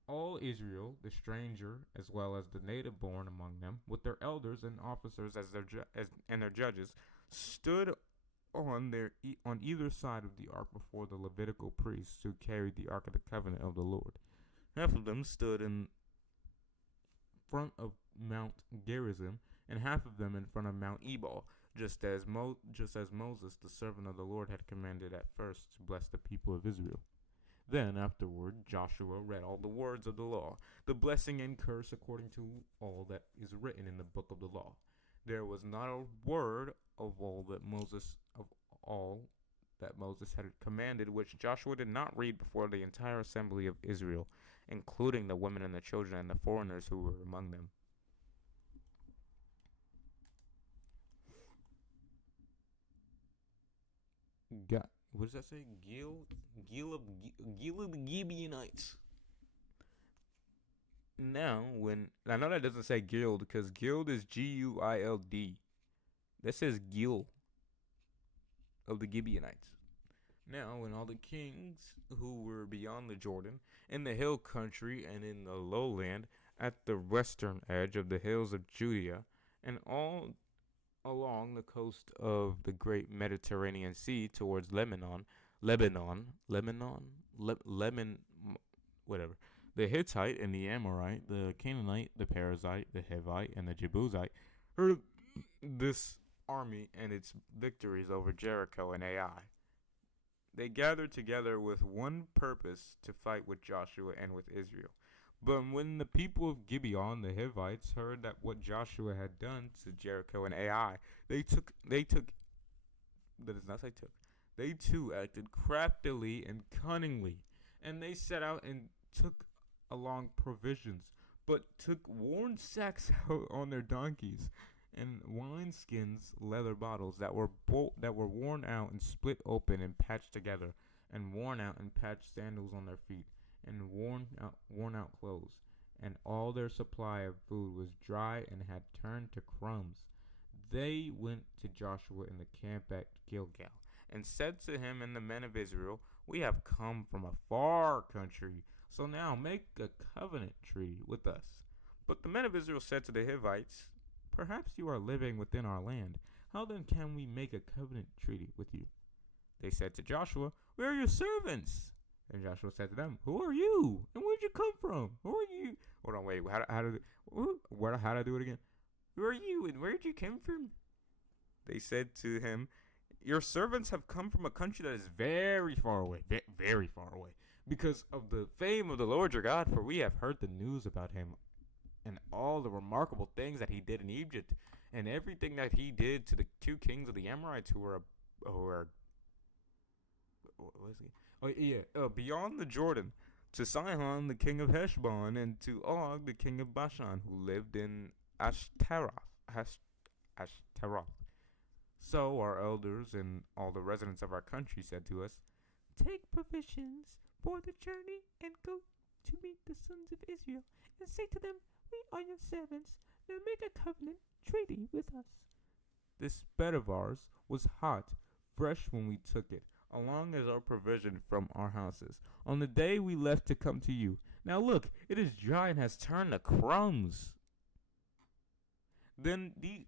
All Israel, the stranger as well as the native born among them, with their elders and officers and their judges, stood on either side of the ark before the Levitical priests who carried the ark of the covenant of the Lord. Half of them stood in front of Mount Gerizim, and half of them in front of Mount Ebal, just as Moses, the servant of the Lord, had commanded at first to bless the people of Israel. Then afterward Joshua read all the words of the law, the blessing and curse according to all that is written in the book of the law. There was not a word of all that Moses had commanded which Joshua did not read before the entire assembly of Israel, including the women and the children and the foreigners who were among them. What does that say? Gil of the Gibeonites. Now, I know that doesn't say guild because guild is Guild. That says Gil of the Gibeonites. Now, when all the kings who were beyond the Jordan, in the hill country and in the lowland, at the western edge of the hills of Judea, and all along the coast of the great Mediterranean Sea towards Lebanon, whatever. The Hittite and the Amorite, the Canaanite, the Perizzite, the Hivite, and the Jebusite heard of this army and its victories over Jericho and Ai. They gathered together with one purpose to fight with Joshua and with Israel. But when the people of Gibeon, the Hivites, heard that what Joshua had done to Jericho and Ai, they too acted craftily and cunningly, and they set out and took along provisions, but took worn sacks out on their donkeys, and wineskins, leather bottles that were worn out and split open and patched together, and worn out and patched sandals on their feet, and worn out clothes, and all their supply of food was dry and had turned to crumbs. They went to Joshua in the camp at Gilgal, and said to him and the men of Israel, "We have come from a far country, so now make a covenant treaty with us." But the men of Israel said to the Hivites, "Perhaps you are living within our land. How then can we make a covenant treaty with you?" They said to Joshua, "We are your servants." And Joshua said to them, "Who are you? And where'd you come from? Who are you?" Hold on, wait. How did I do it again? "Who are you and where'd you come from?" They said to him, "Your servants have come from a country that is very far away, very far away, because of the fame of the Lord your God, for we have heard the news about him and all the remarkable things that he did in Egypt, and everything that he did to the two kings of the Amorites who are beyond the Jordan. to Sihon the king of Heshbon, and to Og the king of Bashan, who lived in Ashtaroth. So our elders and all the residents of our country said to us, "Take provisions for the journey and go to meet the sons of Israel, and say to them, 'We are your servants. Now make a covenant treaty with us.'" This bed of ours was hot, fresh when we took it, along as our provision from our houses, on the day we left to come to you. Now look, it is dry and has turned to crumbs. Then these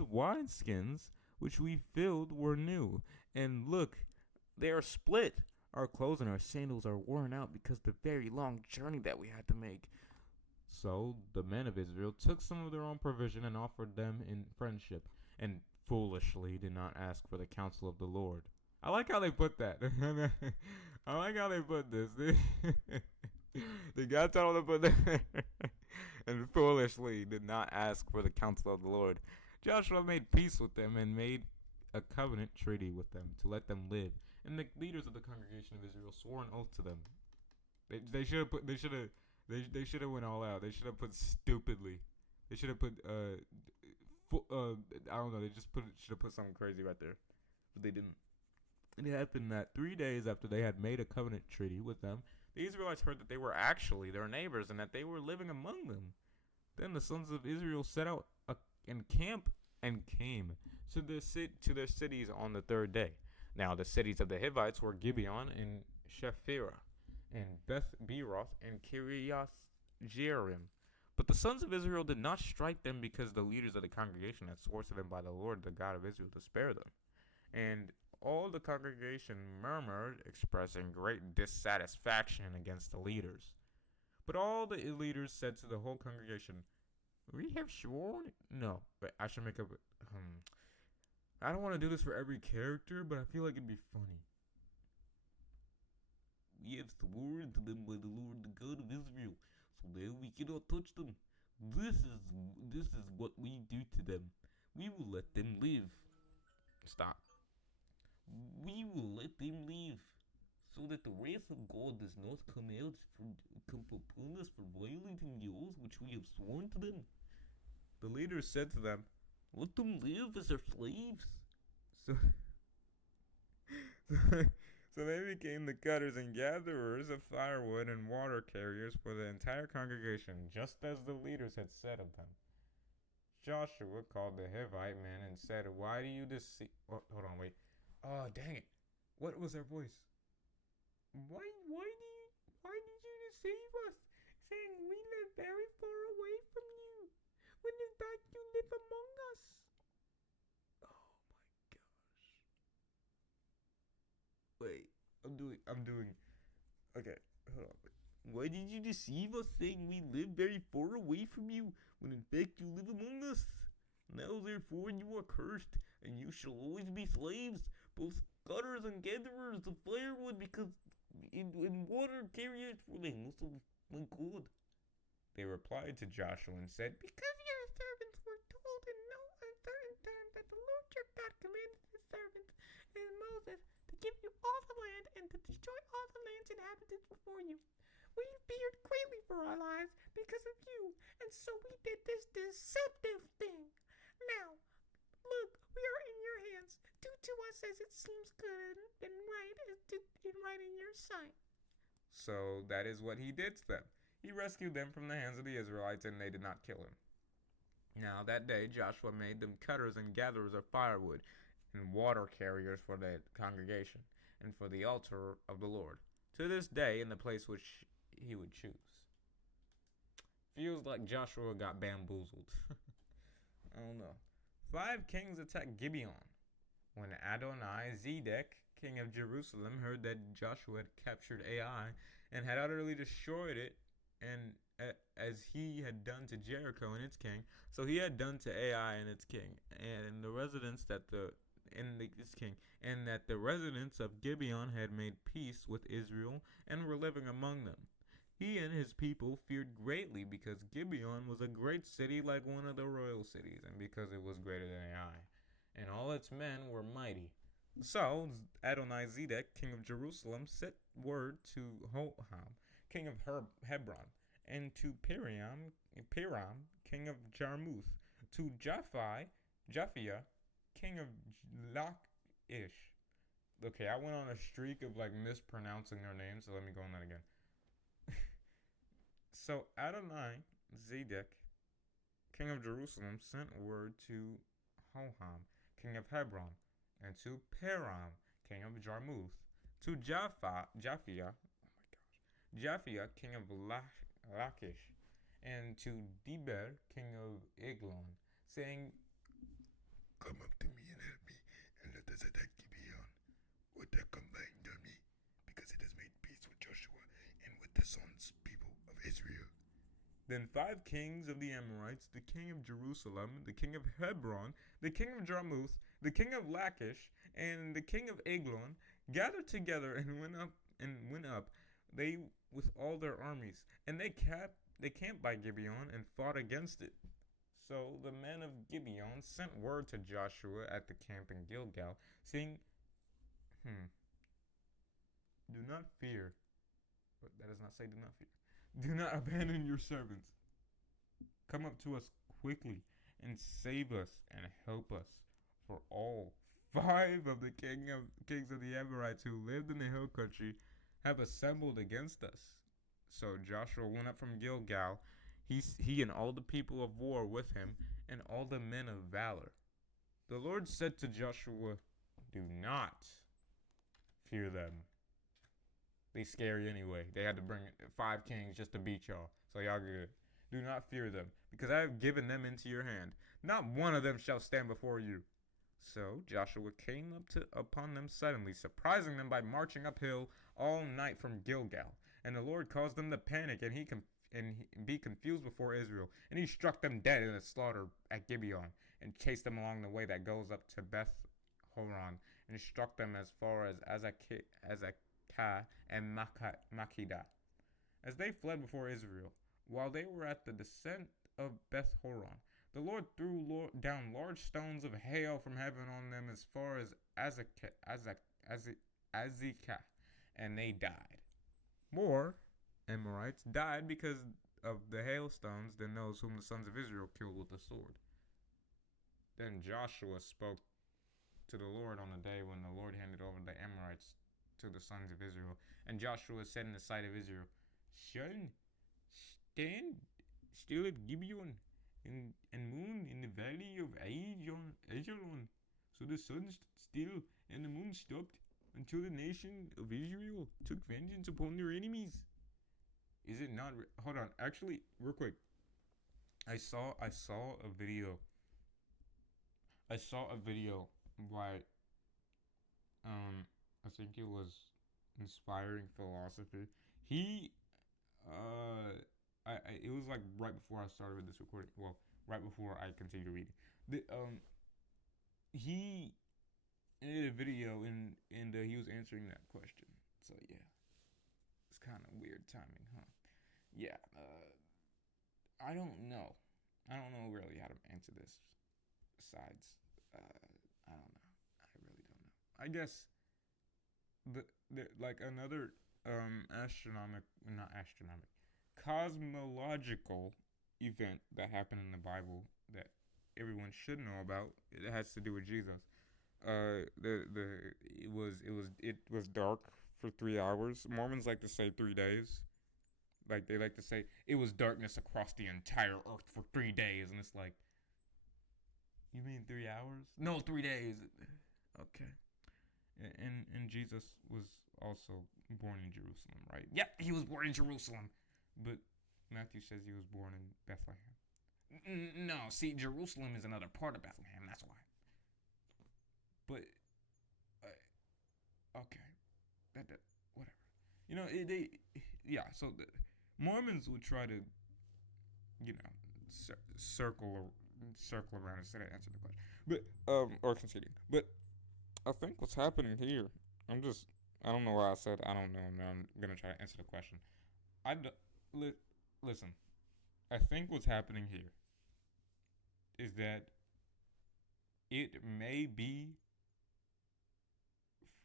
wineskins which we filled were new, and look, they are split. Our clothes and our sandals are worn out because of the very long journey that we had to make. So the men of Israel took some of their own provision and offered them in friendship, and foolishly did not ask for the counsel of the Lord. I like how they put that. I like how they put this. The guy told them to put that, and foolishly did not ask for the counsel of the Lord. Joshua made peace with them and made a covenant treaty with them to let them live. And the leaders of the congregation of Israel swore an oath to them. They should have put they should have went all out. They should have put stupidly. They should have put I don't know. They just should have put something crazy right there, but they didn't. It happened that 3 days after they had made a covenant treaty with them, the Israelites heard that they were actually their neighbors and that they were living among them. Then the sons of Israel set out and camped and came to their cities on the 3rd day. Now the cities of the Hivites were Gibeon and Shephirah, and Beth Beroth and Kiriath Jearim. But the sons of Israel did not strike them because the leaders of the congregation had sworn to them by the Lord, the God of Israel, to spare them. And all the congregation murmured, expressing great dissatisfaction against the leaders. But all the leaders said to the whole congregation, "We have sworn." No, but I should make up. I don't want to do this for every character, but I feel like it'd be funny. "We have sworn to them by the Lord, the God of Israel, so that we cannot touch them. This is what we do to them. We will let them live." Stop. "We will let them live, so that the wrath of God does not come upon us for violating the oath which we have sworn to them." The leaders said to them, "Let them live as their slaves." So, so they became the cutters and gatherers of firewood and water carriers for the entire congregation, just as the leaders had said of them. Joshua called the Hivite men and said, "Why do you deceive?" Oh, hold on, wait. Oh, dang it! What was their voice? Why did you deceive us, saying we live very far away from you, when in fact you live among us? Oh my gosh! Wait, I'm doing. Okay, hold on. "Why did you deceive us, saying we live very far away from you, when in fact you live among us? Now therefore you are cursed, and you shall always be slaves, both cutters and gatherers of firewood, because in water carriers for the house of my God." They replied to Joshua and said, "Because your servants were told in no uncertain terms that the Lord your God commanded his servant and Moses to give you all the land and to destroy all the land's inhabitants before you. We feared greatly for our lives because of you, and so we did this deceptive thing. Now, look, we are in your hands. Do to us as it seems good and right in your sight." So that is what he did to them. He rescued them from the hands of the Israelites, and they did not kill him. Now that day Joshua made them cutters and gatherers of firewood, and water carriers for the congregation, and for the altar of the Lord, to this day in the place which he would choose. Feels like Joshua got bamboozled. I don't know. 5 kings attacked Gibeon. When Adoni-Zedek, king of Jerusalem, heard that Joshua had captured Ai and had utterly destroyed it, and as he had done to Jericho and its king, so he had done to Ai and its king, and the residents that the residents of Gibeon had made peace with Israel and were living among them. He and his people feared greatly because Gibeon was a great city like one of the royal cities, and because it was greater than Ai, and all its men were mighty. So Adonai Zedek, king of Jerusalem, sent word to Hoham, king of Hebron, and to Piram, king of Jarmuth, to Japhia, king of Lachish. Okay, I went on a streak of like mispronouncing their names, so let me go on that again. So Adonai Zedek, king of Jerusalem, sent word to Hoham, king of Hebron, and to Piram, king of Jarmuth, to Japhia, king of Lachish, and to Deber, king of Eglon, saying, Come up to me and help me, and let us attack Gibeon with the combined army, because it has made peace with Joshua and with the sons people of Israel. Then 5 kings of the Amorites, the king of Jerusalem, the king of Hebron, the king of Jarmuth, the king of Lachish, and the king of Eglon, gathered together and went up, they with all their armies, and they camped by Gibeon and fought against it. So the men of Gibeon sent word to Joshua at the camp in Gilgal, saying, do not fear. But that does not say do not fear. Do not abandon your servants. Come up to us quickly and save us and help us. For all 5 of the kings of the Amorites who lived in the hill country have assembled against us. So Joshua went up from Gilgal, he and all the people of war with him, and all the men of valor. The Lord said to Joshua, do not fear them. They scare you anyway. They had to bring 5 kings just to beat y'all. So y'all good. Do not fear them, because I have given them into your hand. Not one of them shall stand before you. So Joshua came upon them suddenly, surprising them by marching uphill all night from Gilgal. And the Lord caused them to panic, and be confused before Israel. And he struck them dead in a slaughter at Gibeon, and chased them along the way that goes up to Beth Horon, and struck them as far as Azekah and Makkedah, as they fled before Israel. While they were at the descent of Beth Horon, the Lord threw down large stones of hail from heaven on them as far as Azekah, and they died. More Amorites died because of the hailstones than those whom the sons of Israel killed with the sword. Then Joshua spoke to the Lord on the day when the Lord handed over the Amorites to the sons of Israel. And Joshua said in the sight of Israel, Sun, stand still at Gibeon, and moon in the valley of Ajalon. So the sun still and the moon stopped until the nation of Israel took vengeance upon their enemies. Is it not? Hold on. Actually, real quick. I saw a video. I saw a video by I think it was Inspiring Philosophy. He it was like right before I started this recording. Well, right before I continued reading. He did a video and he was answering that question. So yeah, it's kind of weird timing, huh? Yeah. I don't know. I don't know really how to answer this. Besides, I don't know. I really don't know. I guess the like another not astronomic, cosmological event that happened in the Bible that everyone should know about. It has to do with Jesus. It was dark for 3 hours. Mormons like to say 3 days. Like they like to say it was darkness across the entire earth for 3 days, and it's like, you mean 3 hours? No, 3 days. Okay. And Jesus was also born in Jerusalem, right? Yep, he was born in Jerusalem, but Matthew says he was born in Bethlehem. No, see, Jerusalem is another part of Bethlehem. That's why. But okay, that whatever. Yeah. So the Mormons would try to, circle around instead of answering the question, but or conceding. But I think what's happening here, I don't know why I said I don't know. Now I'm gonna try to answer the question. Listen. I think what's happening here is that it may be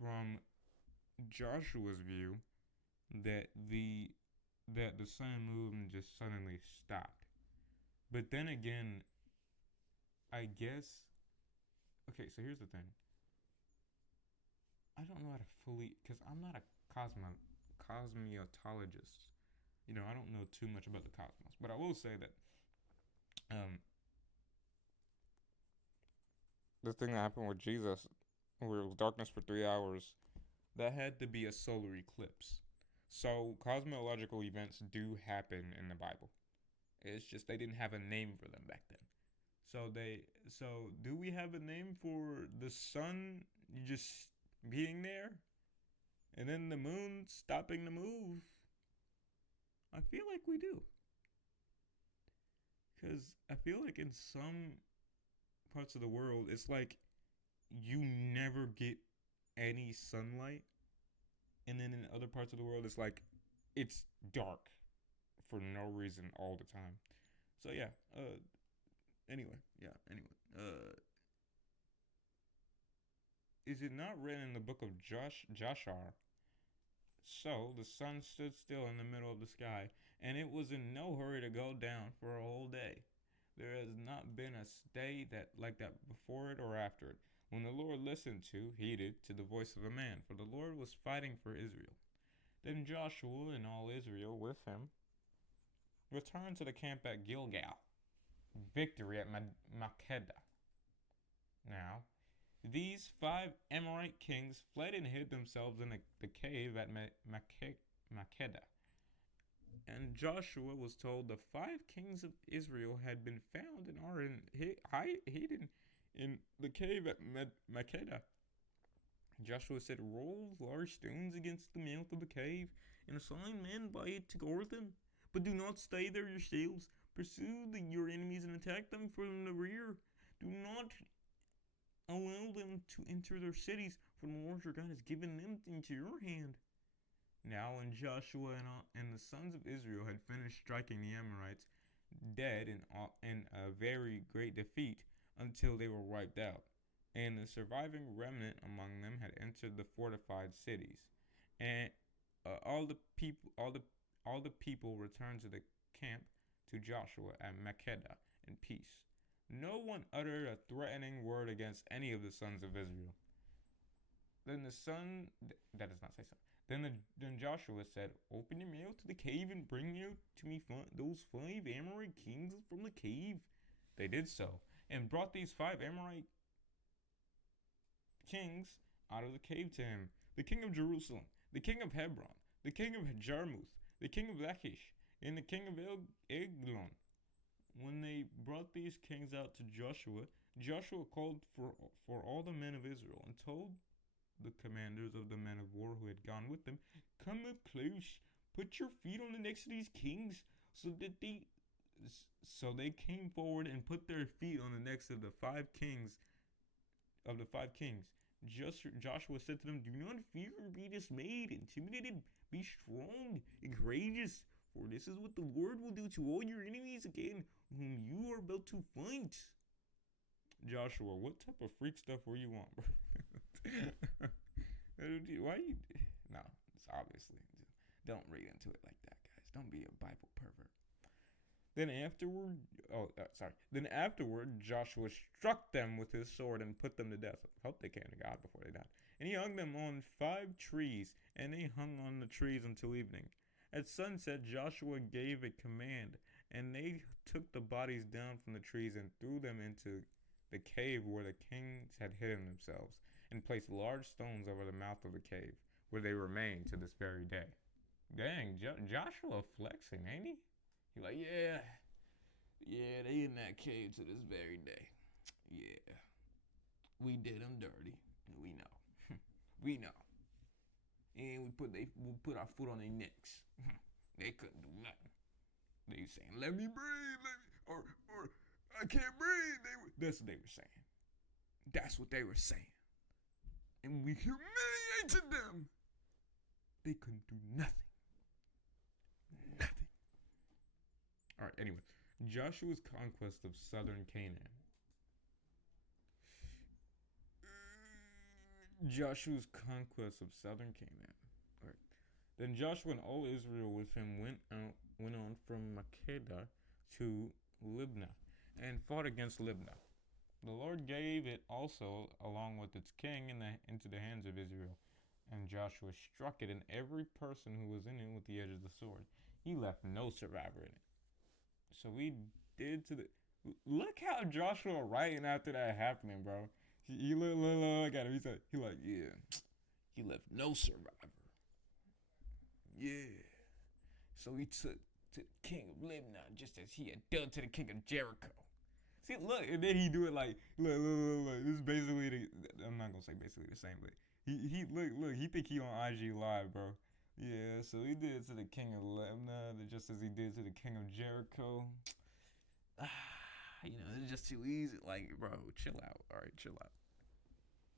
from Joshua's view that the sun and moon just suddenly stopped. But then again, I guess okay, so here's the thing. I don't know how to fully because I'm not a cosmetologist. I don't know too much about the cosmos, but I will say that um, the thing that happened with Jesus, where it was darkness for 3 hours, that had to be a solar eclipse. So cosmological events do happen in the Bible. It's just they didn't have a name for them back then. So do we have a name for the sun just being there and then the moon stopping to move? I feel like we do. Cuz I feel like in some parts of the world it's like you never get any sunlight, and then in other parts of the world it's like it's dark for no reason all the time. So yeah, anyway, is it not written in the book of Joshar? So the sun stood still in the middle of the sky, and it was in no hurry to go down for a whole day. There has not been a day that like that before it or after it, when the Lord heeded to the voice of a man, for the Lord was fighting for Israel. Then Joshua and all Israel with him returned to the camp at Gilgal. Victory at Makkedah. Now, these 5 Amorite kings fled and hid themselves in the cave at Makkedah. And Joshua was told the 5 kings of Israel had been found and are hidden in the cave at Makkedah. Joshua said, "Roll large stones against the mouth of the cave and assign men by it to guard them. But do not stay there yourselves. Pursue your enemies and attack them from the rear. Do not allow them to enter their cities, for the Lord your God has given them into your hand." Now when Joshua and the sons of Israel had finished striking the Amorites dead in a very great defeat until they were wiped out, and the surviving remnant among them had entered the fortified cities, and all the people returned to the camp to Joshua at Makkedah in peace. No one uttered a threatening word against any of the sons of Israel. Then the son that does not say so. Then Joshua said, "Open your mouth to the cave and bring out to me those 5 Amorite kings from the cave." They did so, and brought these 5 Amorite kings out of the cave to him: the king of Jerusalem, the king of Hebron, the king of Jarmuth, the king of Lachish, and the king of Eglon. When they brought these kings out to Joshua, Joshua called for all the men of Israel and told the commanders of the men of war who had gone with them, "Come up close, put your feet on the necks of these kings." So they came forward and put their feet on the necks of the 5 kings. Joshua said to them, "Do not fear or be dismayed, intimidated. Be strong and courageous, for this is what the Lord will do to all your enemies again, whom you are about to fight." Joshua, what type of freak stuff were you on, bro? Why you? No, it's obviously. Don't read into it like that, guys. Don't be a Bible pervert. Then afterward, Joshua struck them with his sword and put them to death. I hope they came to God before they died. And he hung them on 5 trees, and they hung on the trees until evening. At sunset, Joshua gave a command, and they took the bodies down from the trees and threw them into the cave where the kings had hidden themselves, and placed large stones over the mouth of the cave, where they remain to this very day. Dang, Joshua flexing, ain't he? He like, yeah, they in that cave to this very day. Yeah, we did them dirty. We know, we know. And we put our foot on their necks. They couldn't do nothing. They saying, "Let me breathe," or "I can't breathe." That's what they were saying. That's what they were saying. And we humiliated them. They couldn't do nothing. Nothing. All right, anyway. Joshua's conquest of southern Canaan. Joshua's conquest of southern Canaan. All right. Then Joshua and all Israel with him went on from Makkedah to Libnah, and fought against Libnah. The Lord gave it also, along with its king, into the hands of Israel. And Joshua struck it, and every person who was in it with the edge of the sword. He left no survivor in it. So we did to the. Look how Joshua writing after that happening, bro. He look at him. He said, he like, yeah, he left no survivor. Yeah. So he took to the king of Lebanon, just as he had done to the king of Jericho. See, look, and then he do it like, look. This is basically I'm not gonna say basically the same, but he look, he think he on IG Live, bro. Yeah, so he did it to the king of Lebanon, just as he did to the king of Jericho. It's just too easy. Like, bro, chill out. All right, chill out.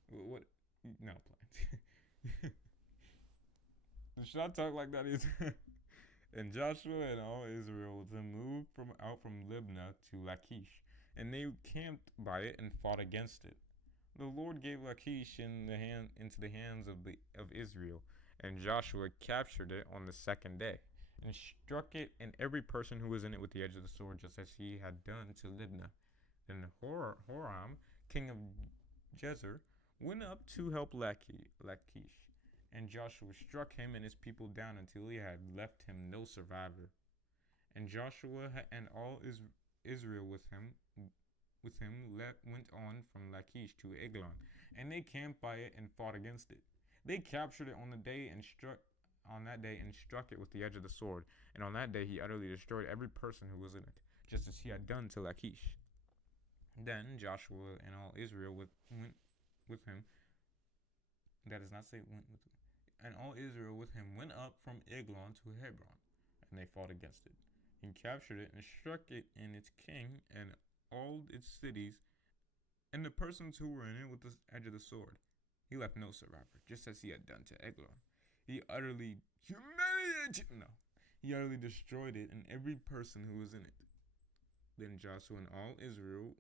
What? No plans. Should I talk like that? And Joshua and all Israel then moved out from Libnah to Lachish, and they camped by it and fought against it. The Lord gave Lachish into the hands of Israel, and Joshua captured it on the second day, and struck it and every person who was in it with the edge of the sword, just as he had done to Libnah. Then Horam, king of Jezer, went up to help Lachish, and Joshua struck him and his people down until he had left him no survivor. And Joshua and all Israel with him went on from Lachish to Eglon, and they camped by it and fought against it. They captured it on that day and struck it with the edge of the sword. And on that day he utterly destroyed every person who was in it, just as he had done to Lachish. Then Joshua and all Israel went with him. That does not say went with him. And all Israel with him went up from Eglon to Hebron, and they fought against it. He captured it and struck it and its king and all its cities and the persons who were in it with the edge of the sword. He left no survivor, just as he had done to Eglon. He utterly destroyed it and every person who was in it. Then Joshua and all Israel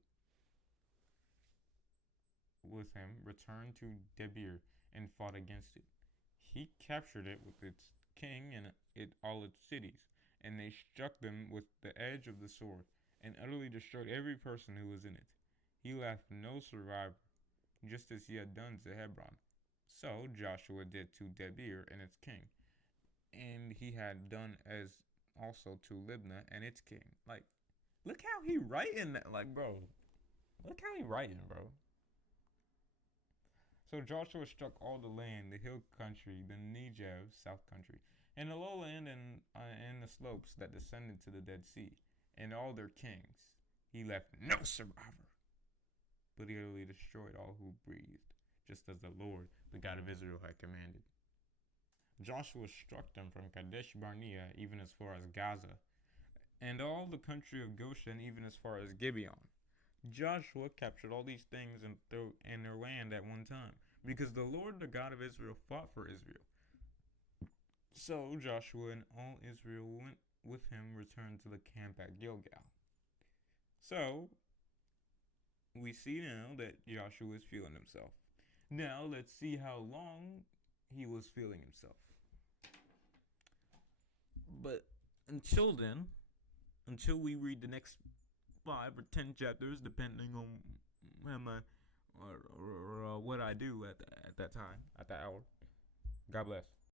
with him returned to Debir and fought against it. He captured it with its king and all its cities, and they struck them with the edge of the sword, and utterly destroyed every person who was in it. He left no survivor, just as he had done to Hebron. So Joshua did to Debir and its king, and he had done as also to Libnah and its king. Like, look how he writing that, like, bro. Look how he writing, bro. So Joshua struck all the land, the hill country, the Negev, south country, and the lowland and the slopes that descended to the Dead Sea, and all their kings. He left no survivor, but he utterly destroyed all who breathed, just as the Lord, the God of Israel, had commanded. Joshua struck them from Kadesh Barnea even as far as Gaza, and all the country of Goshen even as far as Gibeon. Joshua captured all these things and their land at one time, because the Lord, the God of Israel, fought for Israel. So Joshua and all Israel went with him, returned to the camp at Gilgal. So we see now that Joshua is feeling himself. Now let's see how long he was feeling himself. But until then, until we read the next 5 or 10 chapters, depending on what I do at that time, at that hour. God bless.